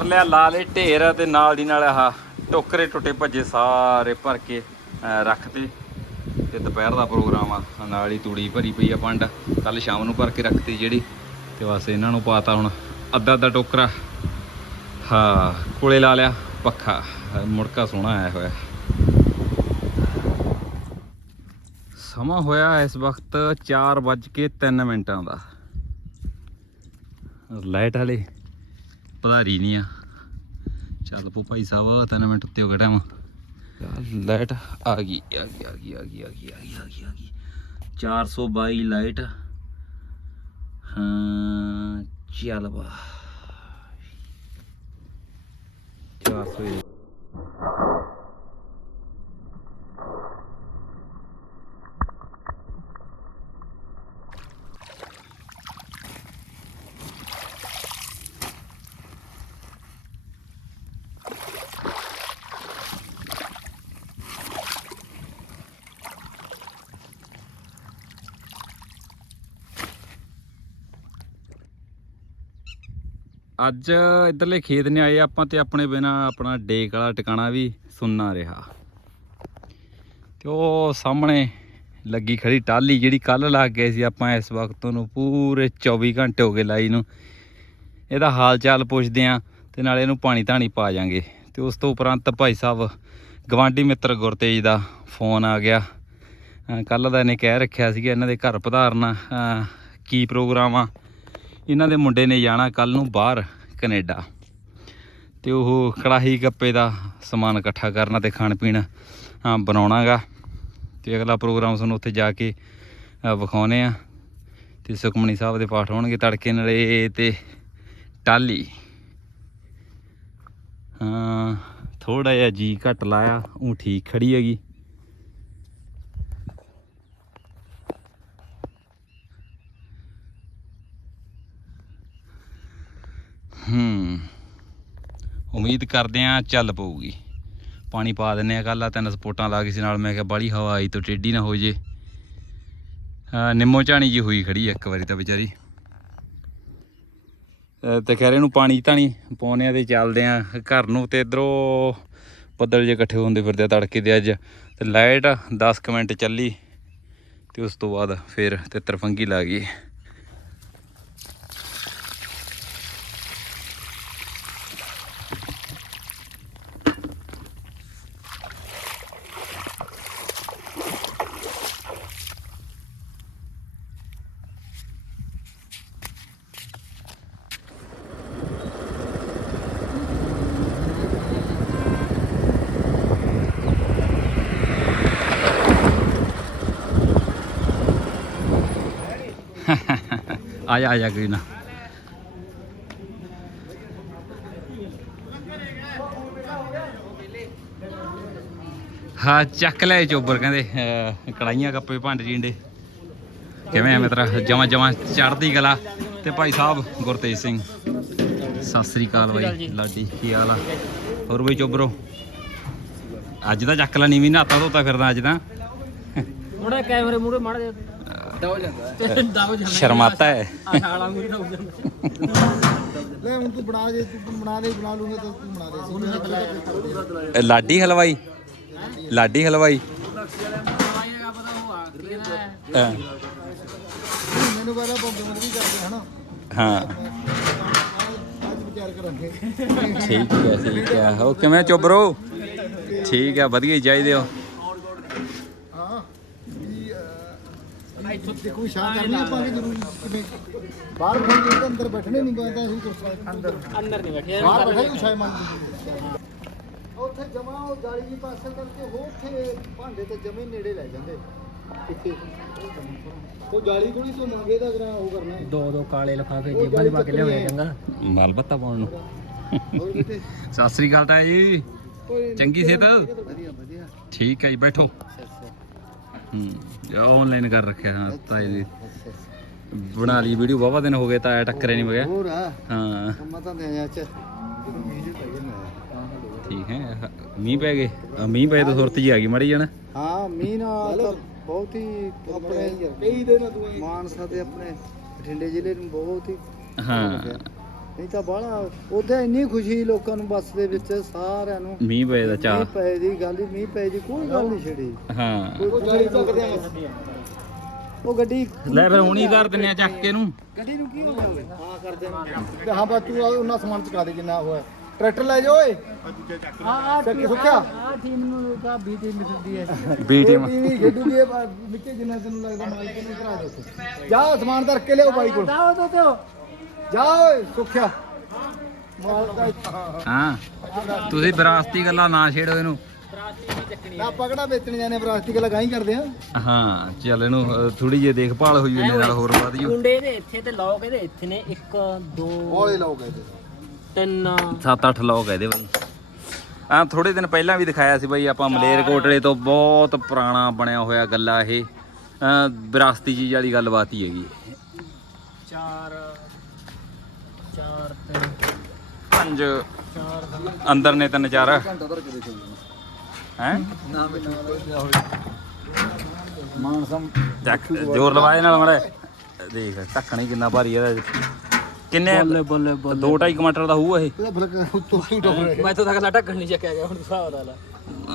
ਲਿਆ ਲਾ ਲੇ ਢੇਰ ਤੇ ਨਾਲ ਦੀ ਨਾਲ ਆਹ ਟੋਕਰੇ ਟੁੱਟੇ ਭੱਜੇ ਸਾਰੇ ਭਰ ਕੇ ਅਹ, ਰੱਖਤੇ। ਤੇ ਦੁਪਹਿਰ ਦਾ ਪ੍ਰੋਗਰਾਮ ਆ ਨਾਲ ਹੀ ਤੂੜੀ ਭਰੀ ਪਈ ਆ ਪੰਡ। ਕੱਲ ਸ਼ਾਮ ਨੂੰ ਭਰ ਕੇ ਰੱਖਤੀ ਜਿਹੜੀ। ਤੇ ਬਸ ਇਹਨਾਂ ਨੂੰ ਪਾਤਾ ਹੁਣ ਅੱਧਾ ਅੱਧਾ ਟੋਕਰਾ। ਹਾਂ ਕੋਲੇ ਲਾ ਲਿਆ ਪੱਖਾ। ਮੁੜਕਾ ਸੋਹਣਾ ਆਇਆ ਹੋਇਆ। ਸਮਾਂ ਹੋਇਆ ਇਸ ਵਕਤ 4:03 ਮਿੰਟਾਂ ਦਾ। ਲਾਈਟ ਹਲੇ ਪਧਾਰੀ ਨਹੀਂ ਆ। ਚੱਲ ਪੋ ਭਾਈ ਸਾਹਿਬ, ਤਿੰਨ ਮਿੰਟ ਉੱਤੇ ਹੋ ਗਿਆ ਟਾਈਮ ਲਾਈਟ ਆ ਗਈ ਆ ਗਈ ਆ ਗਈ ਆ ਗਈ ਆ ਗਈ ਆ ਗਈ ਆ ਗਈ ਆ ਗਈ। 422 ਲਾਈਟ ਹਾਂ, ਚੱਲ ਬਾ 400 ਅੱਜ ਇਧਰਲੇ ਖੇਤ ਨੇ ਆਏ ਆਪਾਂ ਤੇ ਆਪਣੇ ਬਿਨਾ ਆਪਣਾ ਡੇਕ ਵਾਲਾ ਟਿਕਾਣਾ ਵੀ ਸੁੰਨਾ ਰਿਹਾ। ਤੇ ਉਹ ਸਾਹਮਣੇ ਲੱਗੀ ਖੜੀ ਟਾਲੀ ਜਿਹੜੀ ਕੱਲ ਲੱਗ ਗਏ ਸੀ ਆਪਾਂ ਇਸ ਵਕਤ ਨੂੰ ਪੂਰੇ 24 ਘੰਟੇ ਹੋ ਗਏ ਲਾਈ ਨੂੰ। ਇਹਦਾ ਹਾਲ ਚਾਲ ਪੁੱਛਦੇ ਆਂ ਤੇ ਨਾਲੇ ਇਹਨੂੰ ਪਾਣੀ ਧਾਣੀ ਪਾ ਜਾਾਂਗੇ ਤੇ ਉਸ ਤੋਂ ਉਪਰੰਤ ਭਾਈ ਸਾਹਿਬ ਗਵਾਂਢੀ ਮਿੱਤਰ ਗੁਰਤੇਜ ਦਾ ਫੋਨ ਆ ਗਿਆ। ਕੱਲ ਦਾ ਇਹਨੇ ਕਹਿ ਰੱਖਿਆ ਸੀਗਾ ਇਹਨਾਂ ਦੇ ਘਰ ਪਧਾਰਨਾ ਕੀ ਪ੍ਰੋਗਰਾਮ ਆ। ਇਹਨਾਂ ਦੇ ਮੁੰਡੇ ਨੇ ਜਾਣਾ ਕੱਲ ਨੂੰ ਬਾਹਰ। ਕੈਨੇਡਾ। ਤੇ ਉਹ ਕੜਾਹੀ ਗੱਪੇ ਦਾ ਸਮਾਨ ਇਕੱਠਾ ਕਰਨਾ ਤੇ ਖਾਣ ਪੀਣ ਅ, ਬਣਾਉਣਾਗਾ। ਤੇ ਅਗਲਾ ਪ੍ਰੋਗਰਾਮ ਸਾਨੂੰ ਉੱਥੇ ਜਾ ਕੇ ਅ, ਵਿਖਾਉਣੇ ਆ। ਤੇ ਸੁਖਮਣੀ ਸਾਹਿਬ ਦੇ ਪਾਠ ਹੋਣਗੇ ਤੜਕੇ ਨਲੇ ਤੇ ਟਾਲੀ ਹਾਂ ਥੋੜਾ ਜਿਹਾ ਜੀ ਘੱਟ ਲਾਇਆ ਉਹ ਠੀਕ ਖੜੀ ਹੈਗੀ। ਹੂੰ। ਉਮੀਦ ਕਰਦੇ ਆ ਚੱਲ ਪਊਗੀ। ਪਾਣੀ ਪਾ ਦਿੰਨੇ ਆ ਕੱਲ ਆ ਤਿੰਨ ਸਪੋਰਟਾਂ ਲਾ ਕੇ ਸੀ ਨਾਲ। ਮੈਂ ਕਿਹਾ ਬਾਲੀ ਹਵਾ ਆਈ ਤੋਂ ਟੇਢੀ ਨਾ ਹੋ ਜੇ। ਨਿੰਮੋ ਝਾਣੀ ਜੀ ਹੋਈ ਖੜੀ ਇੱਕ ਵਾਰੀ ਤਾਂ ਵਿਚਾਰੀ। ਅਹ ਤੇ ਕਹਿ ਰਹੇ ਨੂੰ ਪਾਣੀ ਧਾਣੀ ਪਾਉਨੇ ਆ ਤੇ ਚੱਲਦੇ ਆ ਘਰ ਨੂੰ ਤੇ ਇਧਰੋਂ ਬੱਦਲ ਜੇ ਇਕੱਠੇ ਹੁੰਦੇ ਫਿਰਦੇ ਆ ਤੜਕੇ ਦੇ ਅੱਜ। ਤੇ ਲਾਈਟ 10 ਕੁ ਮਿੰਟ ਚੱਲੀ ਤੇ ਉਸ ਤੋਂ ਬਾਅਦ ਫਿਰ ਤੇ ਤਰਫੰਗੀ ਲਾ ਗਈ। ਜਾ ਕੋਈ ਨਾ। ਹਾਂ ਚੱਕ ਲੈ ਚੋਬਰ ਕਹਿੰਦੇ ਕੜਾਈਆਂ ਕੱਪੇ ਭਾਂਡੇ ਜੀਂਡੇ ਕਿਵੇਂ ਆ ਮਿੱਤਰਾ? ਜਮਾ ਜਮਾ ਚੜਦੀ ਗਲਾ ਤੇ ਭਾਈ ਸਾਹਿਬ ਗੁਰਤੇਜ ਸਿੰਘ। ਸਤਿ ਸ੍ਰੀ ਅਕਾਲ ਬਾਈ ਲਾਡੀ ਕੀ ਹਾਲ ਆ? ਹੋਰ ਬਈ ਚੋਬਰੋ? ਅੱਜ ਤਾਂ ਚੱਕ ਲੈ ਨੀਵੀਂ ਨਹਾਤਾ ਧੋਤਾ ਫਿਰਦਾ ਅੱਜ ਤਾਂ। ਮੁੜੇ ਕੈਮਰੇ ਮੂਰੇ ਮੜ ਜਾ ਦਬ ਜਾਂਦਾ ਦਬ ਜਾਂਦਾ ਸ਼ਰਮਾਤਾ ਹੈ। ਆ ਛਾਲਾ ਮੂਰੇ ਦਬ ਜਾਂਦਾ ਲੈ ਹੁਣ ਤੂੰ ਬਣਾ ਜੇ ਤੂੰ ਬਣਾ ਦੇ ਬਣਾ ਲੂੰਗਾ ਤਾਂ ਤੂੰ ਬਣਾ ਦੇ। ਉਹਨੂੰ ਹੱਥ ਲਾ ਇਹ ਲਾਡੀ ਹਲਵਾਈ। ਲਾਡੀ ਹਲਵਾਈ। ਆਏਗਾ ਪਤਾ ਉਹ ਆ ਕੀ ਕਹਿੰਦਾ ਹਾਂ, ਮੈਨੂੰ ਪਹਿਲਾਂ ਬੰਦੇ ਮਰ ਵੀ ਕਰਦੇ ਹਨਾ? ਹਾਂ। ਅੱਜ ਵਿਚਾਰ ਕਰਾਂਗੇ। ਠੀਕ ਹੈ ਠੀਕ ਹੈ। ਹੋ ਕਿਵੇਂ ਚੋਬਰੋ? ਠੀਕ ਹੈ ਵਧੀਆ ਹੀ ਚਾਹੀਦੇ ਹਾਂ ਵੀ ਅਹ, ਦੇਖੋ ਸ਼ਾਮ ਕਰਨੀ ਆਪਾਂ ਕਿ ਜ਼ਰੂਰੀ ਕਿਵੇਂ ਬਾਹਰ ਫੋਨ ਦੇ ਅੰਦਰ ਬੈਠਣੇ ਨਹੀਂ ਬੰਦਾ ਅਸੀਂ ਕੁਰਸੀ ਅੰਦਰ। ਅੰਦਰ ਨਹੀਂ ਬੈਠੇ ਬਾਹਰ ਬੈਠਾ ਹੀ ਛਾਇ ਮੰਗ ਉੱਥੇ ਜਮਾ ਉਹ ਜਾਲੀ ਜੀ ਪਾਸਲ ਕਰਕੇ ਹੋ ਉੱਥੇ ਭਾਂਡੇ ਤੇ ਜਮੇ ਨੇੜੇ ਲੈ ਜਾਂਦੇ। ਕਿੱਥੇ ਉਹ ਜਾਲੀ ਕੋਣੀ ਤੋਂ ਮੰਗੇ ਦਾ ਗਰਾ ਉਹ ਕਰਨਾ ਹੈ। ਦੋ ਦੋ ਕਾਲੇ ਲਫਾਫੇ ਜੇਬਾਂ ਦੇ ਪਾ ਕੇ ਲਿਆਉਣੇ ਚੰਗਾ। ਮਾਲ ਬੱਤਾ ਪਾਉਣ ਨੂੰ। ਸਤਿ ਸ੍ਰੀ ਅਕਾਲ ਤਾਂ ਜੀ। ਚੰਗੀ ਸਿਹਤ। ਵਧੀਆ ਵਧੀਆ। ਠੀਕ ਹੈ ਜੀ ਬੈਠੋ। ਹੂੰ। ਆਨਲਾਈਨ ਕਰ ਰੱਖਿਆ ਹਾਂ ਤਾਏ ਦੀ ਬਣਾ ਲਈ ਵੀਡੀਓ ਵਾਵਾ ਦਿਨ ਹੋ ਗਏ ਤਾਂ ਟੱਕਰੇ ਨਹੀਂ ਵਗਿਆ ਹੋਰ ਆ? ਹਾਂ। ਕੰਮਾਂ ਤਾਂ ਦੇ ਚ। ਠੀਕ ਹੈ ਮੀਂਹ ਪੈ ਗਏ। ਅ, ਮੀਂਹ ਪਏ ਤਾਂ ਸੁਰਤ ਜੀ ਆ ਗਈ ਮੜੀ ਜਾਣਾ ਹਾਂ ਮੀਂਹ ਨਾਲ ਤਾਂ ਬਹੁਤ ਹੀ ਆਪਣੇ ਕਈ ਦਿਨ ਤੂੰ ਮਾਨਸਾ ਤੇ ਆਪਣੇ ਬਠਿੰਡੇ ਜ਼ਿਲ੍ਹੇ ਨੂੰ ਬਹੁਤ ਹੀ ਹਾਂ। ਨਹੀਂ ਤਾਂ ਬਾਹਲਾ ਉੱਥੇ ਇੰਨੀ ਖੁਸ਼ੀ ਲੋਕਾਂ ਨੂੰ ਬੱਸ ਦੇ ਵਿੱਚ ਸਾਰਿਆਂ ਨੂੰ। ਮੀਂਹ ਪਏ ਦਾ ਚਾਹ ਮੀਂਹ ਪਏ ਦੀ ਗੱਲ ਹੀ ਮੀਂਹ ਪਏ ਦੀ ਕੋਈ ਗੱਲ ਨਹੀਂ ਛੜੀ। ਹਾਂ। ਕੋਈ ਉਹ ਗੱਡੀ ਲੈ ਫਿਰ ਹੁਣੀ ਕਰ ਦਿੰਨੇ ਆ ਚੱਕ ਕੇ ਨੂੰ ਗੱਡੀ ਨੂੰ ਕੀ ਹੋਇਆ ਹਾਂ ਕਰਦੇ ਤੇ ਹਾਂ ਬਸ ਤੂੰ ਉਹਨਾਂ ਸਮਾਨ ਚੁਕਾ ਦੇ ਜਿੰਨਾ ਹੋਇਆ। ਟਰੈਕਟਰ ਲੈ ਜਾ ਓਏ। ਆ ਆ। ਚੱਕ ਸੁੱਕਿਆ? ਆ ਟੀਮ ਨੂੰ ਕਾ ਬੀ ਟੀਮ ਮਿਲਦੀ ਹੈ। ਬੀ ਟੀਮ ਟੀਵੀ ਖੇਡੂਗੀ ਇਹ ਬਾ- ਵਿੱਚੇ ਜਿੰਨਾ ਤੈਨੂੰ ਲੱਗਦਾ ਮਾਈਕ ਨੂੰ ਕਰਾ ਦੇ ਉੱਥੇ ਜਾ ਸਮਾਨ ਧਰ ਕੇ ਲਿਓ ਬਾਈ ਕੋਲ। ਦਾਓ ਦੋ ਦੋ ਜਾ ਓਏ ਸੁੱਖਿਆ। ਹਾਂ। ਤੁਸੀਂ ਵਿਰਾਸਤੀ ਗੱਲਾਂ ਨਾ ਛੇੜੋ ਇਹਨੂੰ। ਨਾ ਪਕੜਾ ਵੇਚਣ ਜਾਣੇ ਪਲਾਸਟਿਕ ਲਗਾਈ ਕਰਦੇ ਆ। ਹਾਂ ਚੱਲ ਇਹਨੂੰ ਥੋੜੀ ਜਿਹੀ ਦੇਖਭਾਲ ਹੋਈ ਇਹਨੇ ਨਾਲ ਹੋਰ ਵਧ ਜੂ ਕੁੰਡੇ ਇਹਦੇ ਇੱਥੇ ਤੇ ਲੋਕ ਇਹਦੇ ਇੱਥੇ ਨੇ 1 2 ਹੌਲੇ ਲੋਕ ਇਹਦੇ। 3 7-8 ਲੋਕ ਇਹਦੇ ਬਾਈ। ਆ ਥੋੜੇ ਦਿਨ ਪਹਿਲਾਂ ਵੀ ਦਿਖਾਇਆ ਸੀ ਬਾਈ ਆਪਾਂ ਮਲੇਰਕੋਟਲੇ ਤੋਂ ਬਹੁਤ ਪੁਰਾਣਾ ਬਣਿਆ ਹੋਇਆ ਗੱਲਾ ਇਹ। ਵਿਰਾਸਤੀ ਚੀਜ਼ ਵਾਲੀ ਗੱਲਬਾਤ ਹੀ ਹੈਗੀ। 4 4 3 ਪੰਜ। 4 ਅੰਦਰ ਨੇ ਕੇ ਦੇਖੋ ਹੈ? ਮਾਨਸਮ। ਚੱਕ ਜ਼ੋਰ ਲਵਾਏ ਨਾਲ ਮੜਾ ਦੇਖ ਢੱਕਣ ਹੀ ਕਿੰਨਾ ਭਾਰੀ ਇਹਦਾ। ਕਿੰਨੇ ਬੱਲੇ ਬੱਲੇ 2.5 ਕਮਾਟਰ ਦਾ ਹੋਊ ਇਹ। ਹੀ ਮੈਂ ਤਾਂ ਤੱਕ ਲਾ ਢੱਕਣ ਨਹੀਂ ਚੱਕਿਆ ਗਿਆ ਹੁਣ ਹਿਸਾਬ ਨਾਲ। ਆਹ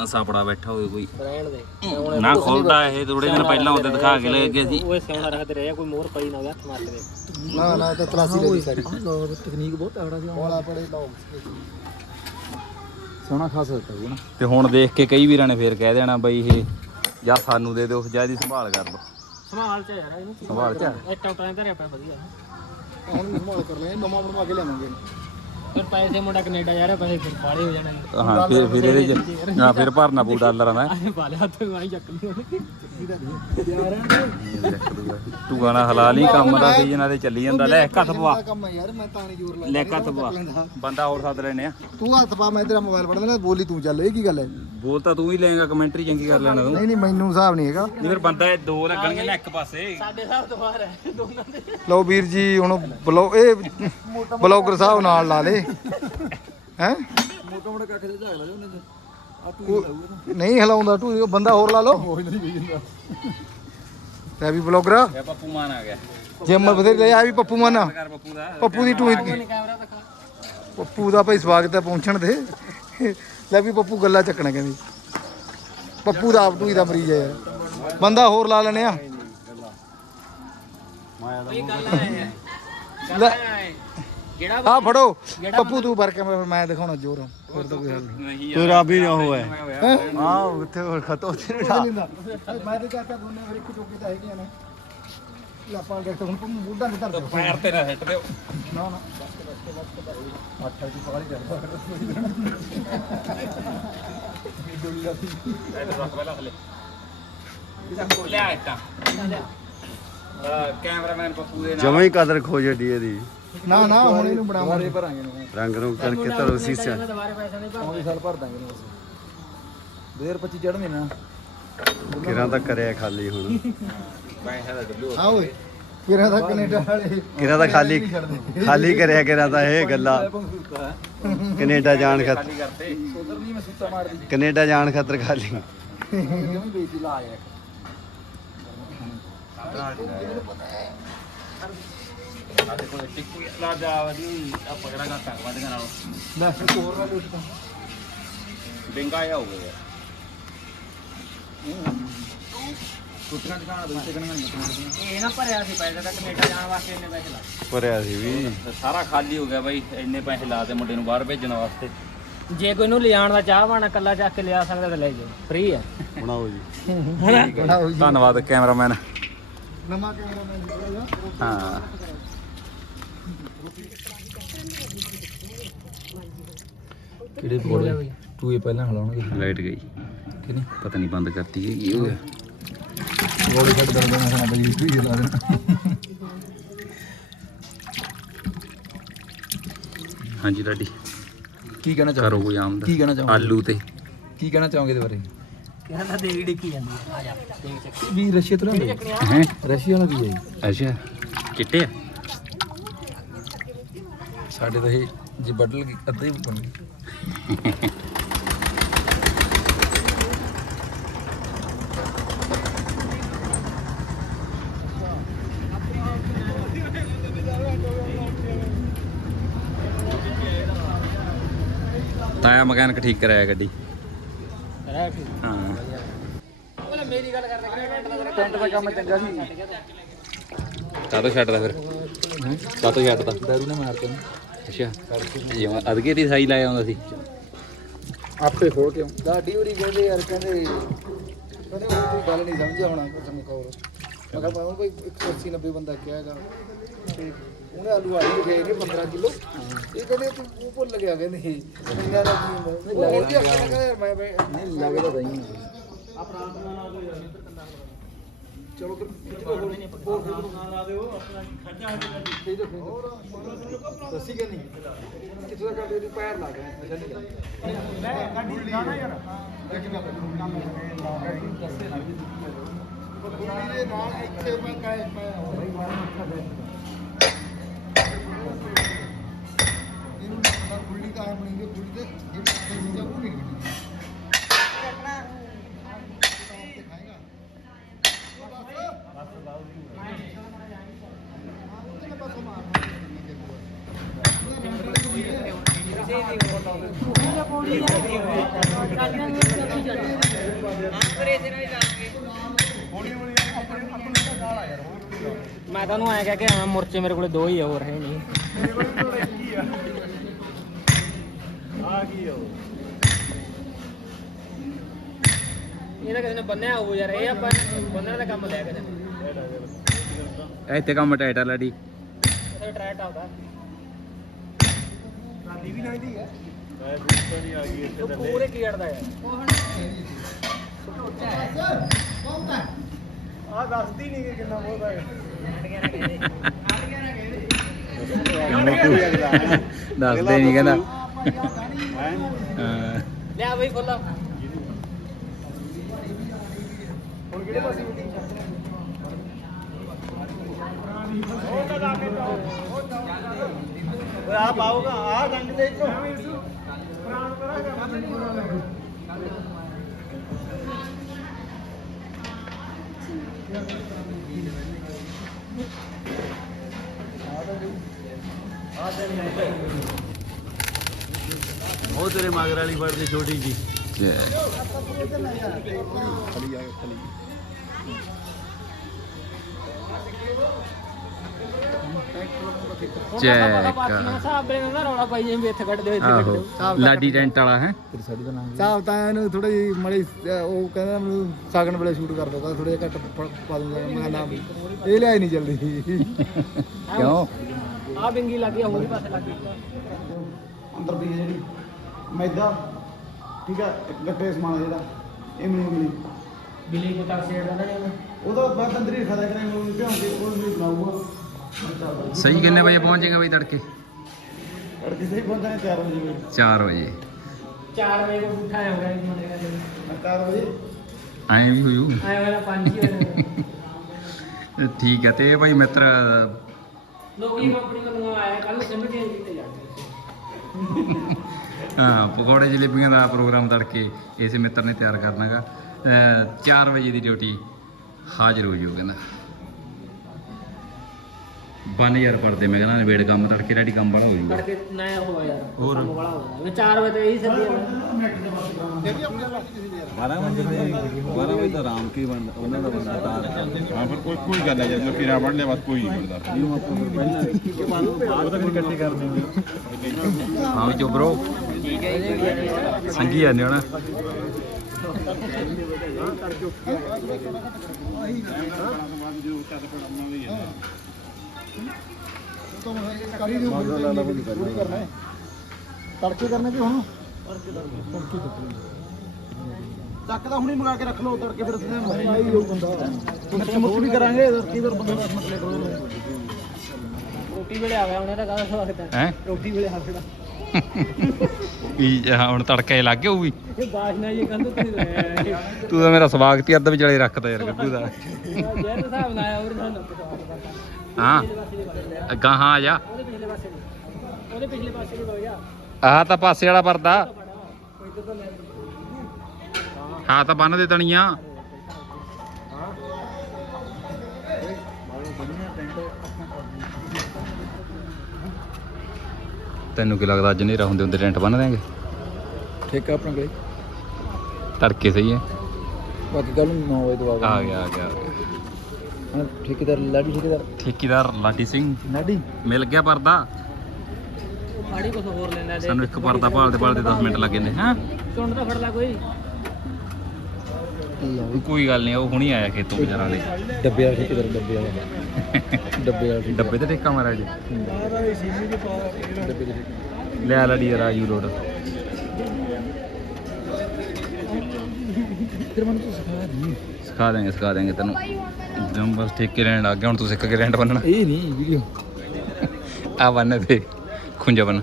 ਸਾਪੜਾ ਬੈਠਾ ਹੋਵੇ ਕੋਈ। ਰਹਿਣ ਦੇ। ਨਾ ਖੋਲਦਾ ਇਹ ਥੋੜੇ ਦਿਨ ਪਹਿਲਾਂ ਉਹਦੇ ਦਿਖਾ ਕੇ ਲੈ ਗਏ ਸੀ। ਉਹ ਸਿਆਣਾ ਰੱਖਦੇ ਰਹੇ ਕੋਈ ਮੋਹਰ ਪਈ ਨਾ ਹੋਵੇ ਹੱਥ ਮਾਰ ਦੇ ਨਾ ਨਾ ਇਹ ਤਾਂ ਤਲਾਸੀ ਲੈ ਲਈ ਸਾਰੀ। ਲੋਕ ਤਕਨੀਕ ਬਹੁਤ ਆੜਾ ਸੀ। ਹੌਲਾ ਪੜੇ ਲੋਕ ਸੋਹਣਾ ਖਾਸ ਹੁੰਦਾ ਜੀ ਨਾ। ਤੇ ਹੁਣ ਦੇਖ ਕੇ ਕਈ ਵੀਰਾਂ ਨੇ ਫੇਰ ਕਹਿ ਦੇਣਾ ਬਈ ਇਹ ਜਾਂ ਸਾਨੂੰ ਦੇ ਦਿਓ ਜਾਂ ਇਹਦੀ ਸੰਭਾਲ ਕਰ ਲਓ। ਸੰਭਾਲ ਚ ਯਾਰ ਇਹਨੂੰ ਸੰਭਾਲ ਚ ਇੱਕ ਟਾਈਮ ਧਰਿਆ ਪਿਆ ਵਧੀਆ। ਹੁਣ ਸੰਭਾਲ ਕਰ ਲੈ ਨਵਾਂ ਬਣਵਾ ਕੇ ਲਿਆਵਾਂਗੇ। ਫਿਰ ਪੈਸੇ ਮੁੰਡਾ ਕੈਨੇਡਾ ਜਾ ਰਿਹਾ ਪੈਸੇ ਫਿਰ ਪਾੜੇ ਹੋ ਜਾਣੇ ਹਾਂ ਫਿਰ ਫਿਰ ਇਹਦੇ ਚ ਹਾਂ ਫਿਰ ਭਰਨਾ ਪਊ ਡਾਲਰਾਂ ਦਾ। ਆਏ ਪਾ ਲਿਆ ਹੱਥ ਆਈ ਚੱਕ ਲਈ ਤੂੰ ਗਾਣਾ ਹਲਾ ਲਈ ਕੰਮ ਦਾ ਸੀ ਜਨਾਂ ਦੇ ਚੱਲੀ ਜਾਂਦਾ। ਲੈ ਹੱਥ ਪਵਾ। ਕੰਮ ਹੈ ਯਾਰ ਮੈਂ ਤਾਂ ਨਹੀਂ ਜ਼ੋਰ ਲਾ ਲੈ ਹੱਥ ਪਵਾ। ਬੰਦਾ ਹੋਰ ਸੱਦ ਲੈਨੇ ਆ। ਤੂੰ ਹੱਥ ਪਾ ਮੈਂ ਤੇਰਾ ਮੋਬਾਈਲ ਫੜ ਲੈਣਾ ਬੋਲੀ ਤੂੰ ਚੱਲ ਇਹ ਕੀ ਗੱਲ ਹੈ? ਬੋਲ ਤਾਂ ਤੂੰ ਹੀ ਲਏਗਾ ਕਮੈਂਟਰੀ ਚੰਗੀ ਕਰ ਲੈਣਾ ਤੂੰ। ਨਹੀਂ ਨਹੀਂ ਮੈਨੂੰ ਹਿਸਾਬ ਨਹੀਂ ਹੈਗਾ। ਨਹੀਂ ਫਿਰ ਬੰਦਾ ਇਹ ਦੋ ਲੱਗਣਗੇ ਨਾ ਇੱਕ ਪਾਸੇ। ਸਾਡੇ ਸਾਹਿਬ ਤੋਂ ਬਾਹਰ ਹੈ ਦੋਨਾਂ ਦੇ। ਲਓ ਵੀਰ ਜੀ ਹੁਣ ਬਲੋ ਇਹ ਬਲੌਗਰ ਸਾਹਿਬ ਨਾਲ ਲਾ ਲੇ। ਹੈ? ਮੋਟਾ ਮੋਟਾ ਕੱਖ ਦੇ ਝਾਗ ਲਾ ਉਹਨੇ ਨਹੀਂ ਹਿਲਾਉਂਦਾ ਤੂੰ ਬੰਦਾ ਹੋਰ ਲਾ ਲਓ। ਤੇ ਵੀ ਬਲੌਗਰ ਇਹ ਪੱਪੂ ਮਾਨ ਆ ਗਿਆ। ਜਿਮ ਬਥੇਰੇ ਲੈ ਆ ਵੀ ਪੱਪੂ ਮਾਨਾ ਕਰ ਪੱਪੂ ਦਾ। ਪੱਪੂ ਦੀ ਟੂਈ ਕੈਮਰਾ ਦਿਖਾ ਪੱਪੂ ਦਾ ਭਾਈ ਸਵਾਗਤ ਹੈ ਪਹੁੰਚਣ ਦੇ। ਲੈ ਵੀ ਪੱਪੂ ਗੱਲਾਂ ਚੱਕਣਾ ਕਹਿੰਦੀ। ਪੱਪੂ ਦਾ ਆਪ ਟੂਈ ਦਾ ਮਰੀਜ਼ ਹੈ ਯਾਰ। ਬੰਦਾ ਹੋਰ ਲਾ ਲੈਣੇ ਆ। ਇਹ ਗੱਲ ਹੈ ਲੈ। ਆ ਫੜੋ। ਪੱਪੂ ਤੂੰ ਵਰ ਕੇ ਮੈਂ ਦਿਖਾਉਣਾ ਜ਼ੋਰ। ਹੋਰ ਤਾਂ ਕੋਈ ਹੱਲ ਨਹੀਂ। ਤੇਰਾ ਵੀ ਨਾ ਹੋਇਆ। ਹਾਂ? ਉੱਥੇ ਹੋਰ ਖਤੋ ਉੱਥੇ ਨਹੀਂ ਮੈਂ ਤੇ ਕਹਤਾ ਦੋਨੇ ਇੱਕ ਚੋਕੇ ਤਾਂ ਹੈਗੇ ਨੇ। ਲਾਪਾਂ ਦੇ ਹੁਣ ਤੂੰ ਬੁੱਢਾ ਨਹੀਂ ਧਰਦਾ ਪੈਰ ਤੇ ਨਾ ਹਿੱਟ ਦਿਓ। ਨਾ ਨਾ। ਅੱਠਾ ਦੀ ਪਾਲੀ ਇੱਟਾਂ। ਕੈਮਰਾਮੈਨ ਪੱਪੂ ਦੇ ਨਾਲ। ਜਮਾਂ ਹੀ ਕਦਰ ਖੋ ਜੱਡੀ ਇਹਦੀ। ਨਾ ਨਾ ਹੁਣ ਇਹਨੂੰ ਬਣਾਵਾਂਗੇ। ਰੰਗ ਨੂੰ ਕਰਕੇ ਧਰੋ ਸੀਸਾ। ਦੁਬਾਰੇ ਪੈਸਾ ਨਹੀਂ ਭਰਦਾ ਸਾਲ ਭਰ ਦਾਂਗੇ ਨੂੰ 2025 ਚੜ੍ਹਨੇ ਨਾ। ਕਿਰਾਂ ਤਾਂ ਕਰਿਆ ਖਾਲੀ ਹੁਣ। ਦਾ ਓਏ ਕਿਰਾਂ ਦਾ ਕੈਨੇਡਾ ਵਾਲੇ। ਕਿਰਾਂ ਤਾਂ ਖਾਲੀ ਖਾਲੀ ਕਰਿਆ ਕਿਰਾਂ ਤਾਂ ਇਹ ਗੱਲਾਂ। ਕੈਨੇਡਾ ਜਾਣ ਖਾਤਰ ਉਧਰ ਨਹੀਂ ਮੈਂ ਸੁੱਤਾ ਮਾਰਦੀ ਕੈਨੇਡਾ ਜਾਣ ਖਾਤਰ ਖਾਲੀ। ਕਿਉਂ ਬੇਇੱਜ਼ਤੀ ਲਾ ਆਇਆ? ਸਾਡੇ ਕੋਲ ਟਿੱਕੂ ਲਾ ਜਾ ਵਦੀ ਆਪਾਂ ਕਿਹੜਾ ਘਾਟਾ ਵਧਗਾ ਨਾਲ। ਲੈ ਫਿਰ ਹੋਰ ਨਾ ਲੁੱਟ ਬਿੰਗਾ ਆ ਹੋ ਗਿਆ। ਕੁੱਤਰਾਂ ਚ ਖਾਣਾ ਦੂਸਰੇ ਕਣਾਂ ਇਹ ਨਾ ਭਰਿਆ ਸੀ ਪੈਸੇ ਦਾ ਕੈਨੇਡਾ ਜਾਣ ਵਾਸਤੇ ਇੰਨੇ ਪੈਸੇ ਲਾਏ। ਭਰਿਆ ਸੀ ਵੀ। ਸਾਰਾ ਖਾਲੀ ਹੋ ਗਿਆ ਬਾਈ ਇੰਨੇ ਪੈਸੇ ਲਾਤੇ ਮੁੰਡੇ ਨੂੰ ਬਾਹਰ ਭੇਜਣ ਵਾਸਤੇ। ਜੇ ਕੋਈ ਨੂੰ ਲਿਜਾਣ ਦਾ ਚਾਹ ਬਾਣਾ ਕੱਲਾ ਚੱਕ ਕੇ ਲਿਆ ਸਕਦਾ ਤਾਂ ਲੈ ਜਾਓ ਫ੍ਰੀ ਹੈ ਬਣਾਓ ਜੀ। ਬਣਾਓ ਜੀ। ਧੰਨਵਾਦ ਕੈਮਰਾਮੈਨ। ਨਵਾਂ ਕੈਮਰਾਮੈਨ ਹਾਂ। ਕਿਹੜੇ ਬੋਲੇ? ਤੂੰ ਇਹ ਪਹਿਲਾਂ ਹਲਾਉਣਗੇ। ਲਾਈਟ ਗਈ। ਕਿ ਨਹੀਂ? ਪਤਾ ਨਹੀਂ ਬੰਦ ਕਰਤੀ ਹੈ ਕੀ ਹੋ ਗਿਆ। ਛੱਡ ਦੇਣਾ ਨਾ ਬਈ ਹੀ ਲਾ ਦੇਣਾ। ਹਾਂਜੀ ਡਾਡੀ ਕੀ ਕਹਿਣਾ ਕਰੋ ਕੋਈ ਆਮਦ ਕੀ ਕਹਿਣਾ ਚਾਹੋਗੇ? ਆਲੂ ਤੇ। ਕੀ ਕਹਿਣਾ ਚਾਹੋਗੇ ਇਹਦੇ ਬਾਰੇ? ਕਹਿੰਦਾ ਦੇਖ ਡਿੱਕੀ ਜਾਂਦੀ। ਆ। ਜਾ ਦੇਖ ਚੱਕ। ਵੀ ਰਸ਼ੀਆ ਤੋਂ ਲੈਂਦੇ ਹੈ? ਰਸ਼ੀਆ ਵਾਲਾ ਕੀ ਹੈ? ਜੀ? ਅੱਛਾ। ਚਿੱਟੇ ਆ? ਸਾਡੇ ਤਾਂ ਇਹ ਜੇ ਬਦਲ ਗਈ ਅੱਧੇ ਹੀ ਬਣ ਤਾਇਆ ਮਕੈਨਿਕ ਠੀਕ ਕਰਾਇਆ ਗੱਡੀ। ਹਾਂ। ਉਹਨੇ ਮੇਰੀ ਗੱਲ ਕਰਦਾ ਕਿ ਟੈਂਟ ਦਾ ਕੰਮ ਚੰਗਾ ਸੀ। ਕਾਤੋਂ ਛੱਡਦਾ ਫਿਰ? ਕਾਤੋਂ ਛੱਡਦਾ? ਦਾਰੂ ਨੇ ਮਾਰਤੇ ਅੱਛਾ। ਜਿਵੇਂ ਅਦਗੇ ਦੀ ਸਾਈ ਲਾਇਆ ਹੁੰਦਾ ਸੀ। ਆਪੇ ਖੋਲ ਕੇ ਦਾਡੀ ਹੋਰੀ ਕਹਿੰਦੇ ਯਾਰ ਕਹਿੰਦੇ ਕਹਿੰਦੇ ਉਹ ਕੋਈ ਗੱਲ ਨਹੀਂ ਸਮਝਿਆ ਹੋਣਾ ਕੁਝ ਮੁਕਾਉਰ ਮੈਂ ਕਿਹਾ ਮੈਂ ਕੋਈ 180 90 ਬੰਦਾ ਕਿਹਾ ਹੈਗਾ। ਤੇ ਉਹਨੇ ਆਲੂ ਆਈ ਲਿਖੇ ਨੇ 15 ਕਿਲੋ। ਇਹ ਕਹਿੰਦੇ ਤੂੰ ਉਹ ਭੁੱਲ ਗਿਆ ਕਹਿੰਦੇ। ਇਹਨਾਂ ਦਾ ਕੀ ਹੁੰਦਾ ਨਹੀਂ ਲੱਗਦਾ ਯਾਰ ਮੈਂ ਨਹੀਂ ਲੱਗਦਾ ਨਹੀਂ ਚਲੋ ਫਿਰ ਹੋਰ ਦੱਸੀ ਕਿ ਨਹੀਂ? ਕਿੱਥੇ ਦਾ ਕਰਦੇ ਤੂੰ ਪੈਰ ਲਾ ਗਿਆ ਅੱਛਾ ਨਹੀਂ ਮੈਂ ਗੱਡੀ ਜਾਣਾ ਯਾਰ। ਦੱਸੇ ਨਾ ਗੁੱਡੀ ਦੇ ਨਾਲ ਇੱਥੇ ਮੈਂ ਕਾਇ ਮੈਂ ਇਹਨੂੰ ਪਤਾ ਗੁੱਡੀ ਦਾ ਹੈ ਬਣੀ ਗੁੱਡੀ ਦੇ ਜਿਹੜੀ ਚੀਜ਼ਾਂ ਉਹ ਨਹੀਂ ਤੁਹਾਨੂੰ ਐਂ ਕਹਿ ਕੇ ਆਵਾਂ ਮੁਰਚੇ ਮੇਰੇ ਕੋਲੇ ਦੋ ਹੀ ਆ ਹੋਰ ਹੈ ਨਹੀਂ। ਇਹ ਤਾਂ ਕਿਸੇ ਨੇ ਬੰਨਿਆ ਹੋਊ ਯਾਰ ਇਹ ਆਪਾਂ ਬੰਨਣ ਦਾ ਕੰਮ ਲਿਆ ਕਿਸੇ ਨੇ ਇੱਥੇ ਕੰਮ ਟਾਈਟ ਆ ਲਾਡੀ। ਉੱਥੇ ਟਰੈਟ ਆਉਂਦਾ ਰਾਲੀ ਵੀ ਲੱਗਦੀ ਹੈ ਉਹ ਪੂਰੇ ਕੀੜ ਦਾ ਯਾਰ ਆ ਦੱਸਦੀ ਨਹੀਂ ਕਿ ਕਿੰਨਾ ਬਹੁਤਾ ਹੈ ਦੱਸਦੇ ਨਹੀਂ ਕਹਿੰਦਾ। ਲਿਆ ਬਈ ਖੋਲਾ ਹੁਣ ਕਿਹੜੇ ਪਾਸੇ ਮਿੱਟੀ ਆ ਪਾਊਗਾ ਆ ਗੰਢ ਦੇ ਇੱਕੋ ਉਹ ਤੇਰੇ ਮਗਰ ਵਾਲੀ ਫੜਦੀ ਛੋਟੀ ਜੀ ਜੈ ਜੈ ਕਾ ਸਾਬਰੇ ਨਾਲ ਰੌਲਾ ਪਾਈ ਜਿਵੇਂ ਇੱਥੇ ਕੱਢ ਦਿਓ ਇੱਥੇ ਕੱਢ ਆਹੋ ਦਿਓ ਲਾਡੀ ਟੈਂਟ ਵਾਲਾ ਹੈ? ਸਾਹਿਬ ਤਾਂ ਇਹਨੂੰ ਥੋੜਾ ਜਿਹੀ ਮੜੀ ਉਹ ਕਹਿੰਦਾ ਮੈਨੂੰ ਸਾਗਣ ਵੇਲੇ ਸ਼ੂਟ ਕਰ ਦੋ ਥੋੜਾ ਜਿਹਾ ਘੱਟ ਪ- ਪਾ ਦੂੰਗਾ ਮੈਂ ਨਾ ਵੀ। ਇਹ ਲਿਆਈ ਨਹੀਂ ਜਲਦੀ। ਕਿਉਂ? ਆ ਬਿੰਗੀ ਲੱਗ ਗਈ ਹੋਰ ਪਾਸੇ ਲੱਗ ਅੰਦਰ ਪਈ ਹੈ ਜਿਹੜੀ ਮੈਦਾ ਠੀਕ ਆ ਗੱਟੇ ਸਮਾਨ ਜਿਹੜਾ ਇਹ ਮੈਨੂੰ ਮਿਲੀ। ਬਿੱਲੀ ਕੁੱਤਾ ਛੇੜ ਦਿੰਦਾ ਨੇ ਉਹਦਾ ਬਾਅਦ ਅੰਦਰ ਹੀ ਖਾਦਾ ਕਰਾਂਗੇ ਉਹ ਭਿਉਂ ਕੇ ਉਹ ਨਹੀਂ ਬਣਾਊਗਾ ਸਹੀ ਕਿੰਨੇ ਵਜੇ ਪਹੁੰਚੇਗਾ ਬਈ ਤੜਕੇ? ਅੜ ਕਿਸੇ ਹੀ ਪਹੁੰਚਾਂਗੇ 4 ਵਜੇ 4 ਵਜੇ। 4 ਵਜੇ ਕੋ ਉਠਾਇਆ ਹੋਗਾ ਇਹ ਮੁੰਡੇ ਦਾ ਮੈਂ 4 ਵਜੇ? ਐਂ ਵੀ ਹੋਊ ਆਇਆ ਵਾਲਾ 5 ਹੀ ਹੋਇਆ ਠੀਕ ਹੈ ਤੇ ਭਾਈ ਮਿੱਤਰ ਲੋਕੀ ਕੰਪਨੀ ਵੱਲੋਂ ਆਇਆ ਕੱਲ ਨੂੰ ਸਿਮ ਚੇਂਜ ਕੀਤੇ ਜਾਣਗੇ ਹਾਂ ਪਕੌੜੇ ਜਲੇਬੀਆਂ ਦਾ ਪ੍ਰੋਗਰਾਮ ਤੜਕੇ ਇਸੇ ਮਿੱਤਰ ਨੇ ਤਿਆਰ ਕਰਨਾਗਾ। 4 ਵਜੇ ਦੀ ਡਿਊਟੀ ਹਾਜ਼ਰ ਹੋ ਜਾਓ ਕਹਿੰਦਾ। ਬਨ ਯਾਰ ਪੜਦੇ ਮੈਂ ਕਹਿੰਦਾ ਨਵੇੜ ਕੰਮ ਤੜਕੇ ਰੈਡੀ ਕੰਮ ਵਾਲਾ ਹੋ ਜਾਊਗਾ। ਕਰਕੇ ਨਾ ਹੋਇਆ ਯਾਰ ਹੋਰ? ਕੰਮ ਵਾਲਾ ਹੋਇਆ ਮੈਂ 4 ਵਜੇ ਤੇ ਇਹੀ ਸੱਦੀ ਆ। ਇਹ ਵੀ ਆਪਣੇ ਵਾਸਤੇ ਕਿਸੇ ਦੇ 12 ਵਜੇ 12 ਵਜੇ ਤਾਂ ਆਰਾਮ ਕੀ ਬਣਦਾ ਉਹਨਾਂ ਦਾ ਬੰਦਾ ਤਾਰ। ਹਾਂ ਫਿਰ ਕੋਈ ਕੋਈ ਗੱਲ ਹੈ ਜਦ ਲਕੀਰਾਂ ਵੜਨੇ ਬਾਅਦ ਕੋਈ ਨਹੀਂ ਬਣਦਾ। ਇਹਨੂੰ ਆਪਾਂ ਨੂੰ ਪਹਿਲਾਂ ਬਾਅਦ ਤਾਂ ਇਕੱਠੇ ਕਰ ਦਿੰਦੇ ਹਾਂ। ਵੀ ਜੋ ਬ్రో ਸੰਗੀ ਜਾਂਦੇ ਹੋਣਾ ਹੈ ਤੜਕੇ ਕਰਨਾ ਕਿ ਹੁਣ? ਤੜਕੇ ਚੱਕ ਤਾਂ ਹੁਣੀ ਮੰਗਾ ਕੇ ਰੱਖ ਲਓ ਤੜਕੇ ਫਿਰ ਅਸੀਂ ਨਹੀਂ ਉਹ ਬੰਦਾ ਹੁਣ ਮੁੱਕ ਵੀ ਕਰਾਂਗੇ ਕੀ ਵਾਰ ਬੰਦਾ ਮਸਲੇ ਕਰੋ ਰੋਟੀ ਵੇਲੇ ਆ ਗਿਆ ਉਹਨੇ ਤਾਂ ਕਾਹਦਾ ਸਵਾਗਤ ਹੈ? ਹੈ? ਰੋਟੀ ਵੇਲੇ ਆ ਗਿਆ। ਵੀ ਹਾਂ, ਹੁਣ ਤੜਕਾ ਲੱਗ ਗਿਆ ਉਹ ਵੀ। ਇਹ ਬਾਸ਼ ਨਾ ਕੰਧ ਤੇ ਰਿਹਾ ਤੂੰ ਤਾਂ ਮੇਰਾ ਸਵਾਗਤ ਹੀ ਅੱਧ ਵਿਚਾਲੇ ਰੱਖਦਾ ਯਾਰ ਗੱਗੂ ਦਾ। ਜਿਹੜਾ ਹਿਸਾਬ ਨਾਲ ਆਇਆ ਉਹਦੇ ਨਾਲ ਨੱਕ ਹਾਂ। ਅੱਗਾ ਹਾਂ ਆ ਜਾ। ਉਹਦੇ ਪਿਛਲੇ ਪਾਸੇ ਦੀ ਉਹਦੇ ਪਿਛਲੇ ਪਾਸੇ ਦੀ ਜਾ ਆਹ ਤਾਂ ਪਾਸੇ ਵਾਲਾ ਪਰਦਾ। ਹਾਂ ਤਾਂ ਬੰਨ ਦੇ ਤਣੀਆਂ। ਤੈਨੂੰ ਕੀ ਲੱਗਦਾ ਅੱਜ ਨੇਰਾ ਹੁੰਦੇ ਹੁੰਦੇ ਟੈਂਟ ਬੰਨ ਦੇਂਗੇ ਠੇਕਾ ਆਪਣੇ ਕੋਲੇ ਤੜਕੇ ਸਹੀ ਹੈ। ਬਾਕੀ ਕੱਲ ਨੂੰ 9 ਵਜੇ ਤੋਂ ਆ ਗਿਆ ਆ ਗਿਆ ਆ ਗਿਆ। ਹਾਂ ਠੇਕੇਦਾਰ ਲਾਡੀ ਠੇਕੇਦਾਰ। ਠੇਕੇਦਾਰ ਲਾਡੀ ਸਿੰਘ। ਨਾਡੀ ਮਿਲ ਗਿਆ ਪਰਦਾ। ਫਾੜੀ ਕੁਝ ਹੋਰ ਲੈਂਦਾ ਦੇ ਸਾਨੂੰ ਇੱਕ ਪਰਦਾ ਭਾਲਦੇ ਭਾਲਦੇ 10 ਮਿੰਟ ਲੱਗੇ ਨੇ ਹਾਂ? ਚੁੰਡ ਤਾਂ ਫੜ ਲੈ ਕੋਈ। ਕੋਈ ਗੱਲ ਨਹੀਂ ਉਹ ਹੁਣੀ ਆਇਆ ਖੇਤੋਂ ਬਾਜ਼ਾਰਾਂ ਦੇ ਡੱਬੇ ਵਾਲਾ ਠੇਕੇਦਾਰ ਡੱਬੇ ਵਾਲਾ। ਡੱਬੇ ਵਾਲਾ ਡੱਬੇ ਤੇ ਟੇਕਾ ਮਾਰਾ ਜੀ? ਡੱਬੇ ਦੇ ਲੈ ਲੜੀ ਰੋਡ ਫਿਰ ਮੈਨੂੰ ਤੂੰ ਸਿਖਾ ਦੀ। ਸਿਖਾ ਦੇਂਗੇ ਸਿਖਾ ਦੇਂਗੇ ਤੈਨੂੰ। ਜਮ ਬਸ ਠੇਕੇ ਲੈਣ ਲੱਗ ਗਿਆ ਹੁਣ ਤੂੰ ਸਿੱਖ ਕੇ ਰੈਂਟ ਬੰਨਣਾ। ਇਹ ਨਹੀਂ ਵੀਡੀਓ। ਆ ਬੰਨ ਤੇ ਖੁੰਜਾ ਬੰਨ।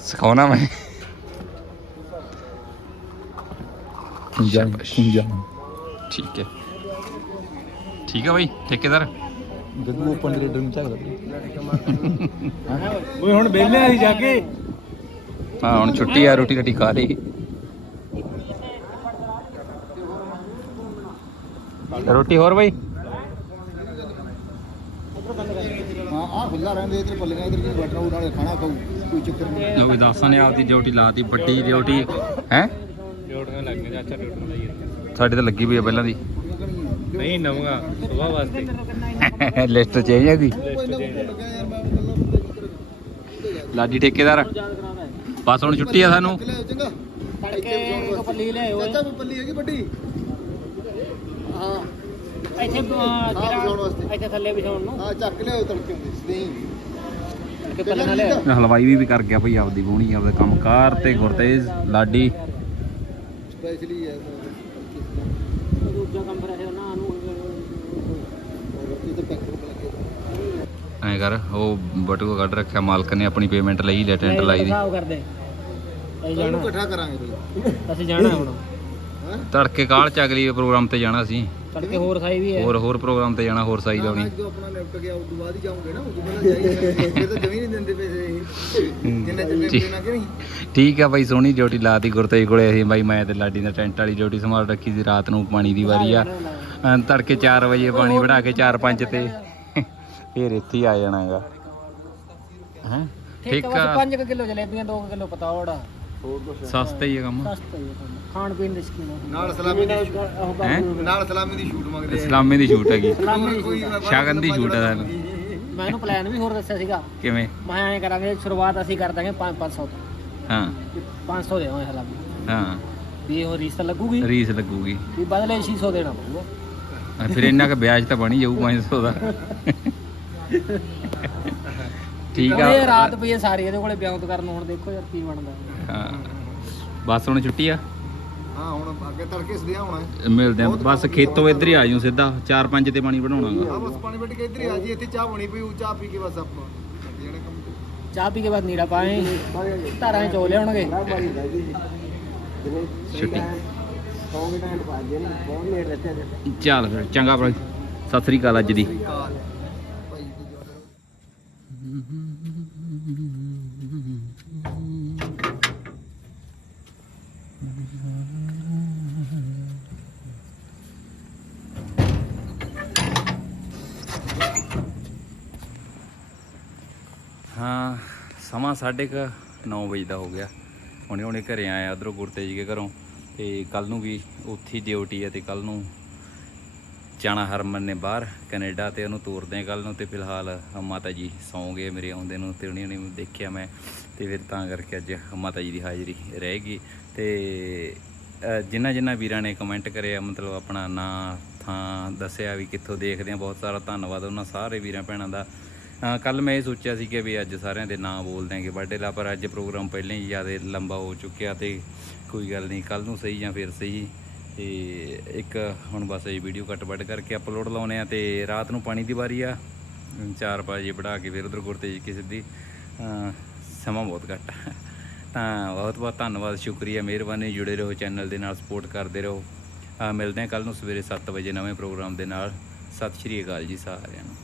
ਸਿਖਾਉਣਾ ਮੈਂ। ਖੁੰਜਾ। ਖੁੰਜਾ ਠੀਕ ਹੈ। ਠੀਕ ਹੈ ਬਾਈ ਠੇਕੇਦਾਰ। ਗੱਗੂ ਓਪਨ ਗ੍ਰੇਡਰ ਨੂੰ ਝਗਦਾ ਓਏ ਹੁਣ ਬੇਲੇ ਆਈ ਜਾ ਕੇ। ਹਾਂ ਹੁਣ ਛੁੱਟੀ ਆ ਰੋਟੀ ਰੋਟੀ ਖਾ ਲਈ। ਰੋਟੀ ਹੋਰ ਬਾਈ? ਹਾਂ ਆ ਖੁੱਲਾ ਰਹਿੰਦੇ ਇਧਰ ਪੱਲੀਆਂ ਇਧਰ ਕੀ ਬੈਠਣਾ ਉਹ ਨਾਲੇ ਖਾਣਾ ਖਾਊ ਕੋਈ ਚੱਕਰ ਨਹੀਂ। ਜੋ ਵੀ ਦਾਸਾਂ ਨੇ ਆਪਦੀ ਡਿਊਟੀ ਲਾਤੀ ਵੱਡੀ ਡਿਊਟੀ ਹੈ? ਡਿਊਟੀਆਂ ਲੱਗ ਗਈਆਂ ਚਾਚਾ ਡਿਊਟੀ ਲਾਈ ਸਾਡੇ ਤਾਂ ਲੱਗੀ ਪਈ ਆ ਪਹਿਲਾਂ ਦੀ। ਨਹੀਂ ਨਵਾਂ ਸੁਬਾਹ ਵਾਸਤੇ। ਲਿਸਟ ਚੇਂਜ ਹੈ ਕੋਈ ਲਾਡੀ ਠੇਕੇਦਾਰ। ਬਸ ਹੁਣ ਛੁੱਟੀ ਆ ਸਾਨੂੰ। ਤੜਕੇ ਕੋ ਪੱਲੀ ਲੈ ਓਏ ਚਾਚਾ ਪੱਲੀ ਹੈਗੀ ਵੱਡੀ? ਹਾਂ। ਇੱਥੇ ਹਾਂ। ਤੇਰਾ ਇੱਥੇ ਥੱਲੇ ਵਿਛਾਉਣ ਨੂੰ। ਆ ਚੱਕ ਲਿਆਓ ਤੜਕੇ ਲੈ ਹਲਵਾਈ ਵੀ ਵੀ ਕਰ ਗਿਆ ਭਈ ਆਪਦੀ ਬੋਣੀ ਆਪਦਾ ਕੰਮਕਾਰ ਤੇ ਗੁਰਤੇਜ ਲਾਡੀ। ਸਪੈਸ਼ਲੀ ਹੈ ਦੂਜਾ ਕੰਮ ਫਿਰ ਇਹ ਨਾ ਨੂੰ ਇਹ ਤਾਂ ਪੈਕ ਕਰ ਲੱਗੇ ਐ ਕਰ ਉਹ ਬਟੂਆ ਕੱਢ ਰੱਖਿਆ ਮਾਲਕ ਨੇ ਆਪਣੀ ਪੇਮੈਂਟ ਲਈ ਲੈ ਟੈਂਟ ਲਾਈ ਦੀ ਹਿਸਾਬ ਕਰਦੇ ਅਸੀਂ ਇਹਨੂੰ ਜਾਣਾ ਇਕੱਠਾ ਕਰਾਂਗੇ ਬਈ ਅਸੀਂ ਜਾਣਾ ਹੁਣ ਹਾਂ ਤੜਕੇ ਕਾਲ ਚ ਅਗਲੀ ਪ੍ਰੋਗਰਾਮ ਤੇ ਜਾਣਾ ਸੀ ਤੜਕੇ ਹੋਰ ਸਾਈ ਵੀ ਹੈ ਹੋਰ ਹੋਰ ਪ੍ਰੋਗਰਾਮ ਤੇ ਜਾਣਾ ਹੋਰ ਸਾਈ ਲਾਉਣੀ ਜੋ ਆਪਣਾ ਨਿਪਟ ਗਿਆ ਉਸ ਤੋਂ ਬਾਅਦ ਹੀ ਜਾਓਗੇ ਨਾ ਉਸ ਤੋਂ ਪਹਿਲਾਂ ਜਾਈਏ ਫਿਰ ਤਾਂ ਜਮੀ ਨਹੀਂ ਦਿੰਦੇ ਪੈਸੇ ਇਹ। ਜਿੰਨਾ ਚਿਰ ਨਿਪਟ ਨਾ ਕਿ ਨਹੀਂ ਠੀਕ ਆ ਬਾਈ ਸੋਹਣੀ ਡਿਊਟੀ ਲਾਤੀ ਗੁਰਤੇਜ ਕੋਲੇ ਅਸੀਂ ਬਾਈ ਮੈਂ ਤੇ ਲਾਡੀ ਨੇ ਟੈਂਟ ਵਾਲੀ ਡਿਊਟੀ ਸੰਭਾਲ ਰੱਖੀ ਸੀ ਰਾਤ ਨੂੰ ਪਾਣੀ ਦੀ ਵਾਰੀ ਆ ਤੜਕੇ 4 ਵਜੇ ਪਾਣੀ ਵੜਾ ਕੇ 4-5 ਤੇ ਫੇਰ ਇੱਥੇ ਹੀ ਆ ਜਾਣਾ ਹੈਗਾ। ਹੈ? ਠੀਕ ਠੀਕ ਆ। ਆ 5 ਕਿਲੋ ਜਲੇਬੀਆਂ 2 ਕਿਲੋ ਪਤੌੜ। ਸਸਤਾ ਹੀ ਹੈ ਕੰਮ। ਸਸਤਾ ਹੀ ਹੈ ਕੰਮ। ਖਾਣ ਪੀਣ ਦੀ ਸਕੀਮ ਨਾਲ ਸਲਾਮੀ ਦੀ ਉਹ ਬਾਬੂ ਹੈਂ? ਨੂੰ- ਨਾਲ ਸਲਾਮੀ ਦੀ ਸ਼ੂਟ ਮੰਗਦੇ ਆ। ਇਸਲਾਮੀ ਦੀ ਛੂਟ ਹੈਗੀ। ਸਲਾਮੀ ਕੋਈ ਸ਼ਗਨ ਦੀ ਛੂਟ ਹੈ ਸਾਨੂੰ। ਮੈਂ ਇਹਨੂੰ ਪਲਾਨ ਵੀ ਹੋਰ ਦੱਸਿਆ ਸੀਗਾ। ਕਿਵੇਂ? ਮੈਂ ਐਂ ਕਰਾਂਗੇ ਸ਼ੁਰੂਆਤ ਅਸੀਂ ਕਰ ਦਾਂਗੇ 5 500 ਤੋਂ। ਹਾਂ। 500 ਦੇਵਾਂਗੇ ਸਲਾਮੀ। ਹਾਂ। ਵੀ ਉਹ ਰੀਸ ਤਾਂ ਲੱਗੂਗੀ। ਰੀਸ ਲੱਗੂਗੀ। ਵੀ ਬਦਲੇ 600 ਦੇਣਾ ਪਊਗਾ। ਫਿਰ ਇੰਨਾ ਕ ਵਿਆਜ ਤਾਂ ਬਣੀ ਜਾਊ 500 ਦਾ। ਠੀਕ ਆ। ਇਹ ਰਾਤ ਪਈ ਹੈ ਸਾਰੀ ਇਹਦੇ ਕੋਲੇ ਬਿਆੰਤ ਕਰਨ ਹੁਣ ਦੇਖੋ ਯਾਰ ਕੀ ਬਣਦਾ। ਹਾਂ। ਬਸ ਹੁਣ ਛੁੱਟੀ ਆ? ਹਾਂ ਹੁਣ ਅੱਗੇ ਤੜਕੇ ਸਦਿਆ ਹੋਣਾ। ਹੈ ਮਿਲਦੇ ਆ। ਬਸ ਖੇਤੋਂ ਇੱਧਰ ਹੀ ਆ ਜਾਊ ਸਿੱਧਾ। 4-5 ਤੇ ਪਾਣੀ ਬਣਾਉਣਾਗਾ। ਆ ਬਸ ਪਾਣੀ ਵੱਟ ਕੇ ਇੱਧਰ ਹੀ ਆ ਜੀ। ਇੱਥੇ ਚਾਹ ਬਣੀ ਪਈ ਉਹ ਚਾਹ ਪੀ ਕੇ ਬਸ ਆਪਾਂ ਚਾਹ ਪੀ ਕੇ ਬਾਅਦ ਨੀੜਾ ਪਾਏ। ਧਾਰਾਂ ਚ ਚੋ ਲਿਆਉਣਗੇ ਛੁੱਟੀ। ਚੱਲ ਫਿਰ ਚੰਗਾ ਭਰਾ ਸਤਿ ਸ੍ਰੀ ਅਕਾਲ ਅੱਜ ਦੀ। 9:30 9 ਵਜੇ ਦਾ ਹੋ ਗਿਆ। ਹੁਣੇ ਹੁਣੇ ਘਰੇ ਆਇਆ ਉਧਰੋਂ ਗੁਰਤੇ ਜੀ ਦੇ ਘਰੋਂ ਤੇ ਕੱਲ ਨੂੰ ਵੀ ਉੱਥੇ ਡਿਊਟੀ ਹੈ ਤੇ ਕੱਲ ਨੂੰ ਜਾਣਾ ਹਰਮਨ ਨੇ ਬਾਹਰ ਕੈਨੇਡਾ ਤੇ ਉਹਨੂੰ ਤੋਰਦੇ ਆ ਕੱਲ ਨੂੰ ਤੇ ਫਿਲਹਾਲ ਮਾਤਾ ਜੀ ਸੌਂ ਗਏ ਮੇਰੇ ਆਉਂਦੇ ਨੂੰ ਤੇ ਉਹਨੇ ਉਹਨੇ ਦੇਖਿਆ ਮੈਂ ਤੇ ਫਿਰ ਤਾਂ ਕਰਕੇ ਅੱਜ ਮਾਤਾ ਜੀ ਦੀ ਹਾਜ਼ਰੀ ਰਹੇਗੀ ਗਈ ਤੇ ਜਿਨ੍ਹਾਂ ਜਿਨ੍ਹਾਂ ਵੀਰਾਂ ਨੇ ਕਮੈਂਟ ਕਰਿਆ, ਮਤਲਬ ਆਪਣਾ ਨਾਂ, ਥਾਂ ਦੱਸਿਆ ਵੀ ਕਿੱਥੋਂ ਦੇਖਦੇ ਆ, ਬਹੁਤ ਸਾਰਾ ਧੰਨਵਾਦ ਉਹਨਾਂ ਸਾਰੇ ਵੀਰਾਂ ਭੈਣਾਂ ਦਾ। ਕੱਲ ਮੈਂ ਇਹ ਸੋਚਿਆ ਸੀ ਕਿ ਵੀ ਅੱਜ ਸਾਰਿਆਂ ਦੇ ਨਾਂ ਬੋਲ ਦਿਆਂਗੇ ਬਰਥਡੇ ਲਾ ਪਰ ਅੱਜ ਪ੍ਰੋਗਰਾਮ ਪਹਿਲਾਂ ਹੀ ਜ਼ਿਆਦਾ ਲੰਬਾ ਹੋ ਚੁੱਕਿਆ ਤੇ ਕੋਈ ਗੱਲ ਨਹੀਂ ਕੱਲ ਨੂੰ ਸਹੀ ਜਾਂ ਫਿਰ ਸਹੀ। ਤੇ ਇੱਕ ਹੁਣ ਬਸ ਇਹ ਵੀਡੀਓ ਕੱਟ ਵੱਡ ਕਰਕੇ ਅਪਲੋਡ ਲਾਉਨੇ ਆ ਤੇ ਰਾਤ ਨੂੰ ਪਾਣੀ ਦੀ ਵਾਰੀ ਆ। 4 ਵਜੇ ਵੜਾ ਕੇ ਫਿਰ ਉਧਰ ਗੁਰਤੇਜ ਕੀ ਸਿੱਧੀ ਸਮਾਂ ਬਹੁਤ ਘੱਟ। ਤਾਂ ਬਹੁਤ ਬਹੁਤ ਧੰਨਵਾਦ, ਸ਼ੁਕਰੀਆ, ਮਿਹਰਬਾਨੀ, ਜੁੜੇ ਰਹੋ ਚੈਨਲ ਦੇ ਨਾਲ ਸਪੋਰਟ ਕਰਦੇ ਰਹੋ। ਮਿਲਦੇ ਹਾਂ ਕੱਲ ਨੂੰ ਸਵੇਰੇ 7 ਵਜੇ ਨਵੇਂ ਪ੍ਰੋਗਰਾਮ ਦੇ ਨਾਲ। ਸਤਿ ਸ਼੍ਰੀ ਅਕਾਲ ਜੀ ਸਾਰਿਆਂ ਨੂੰ।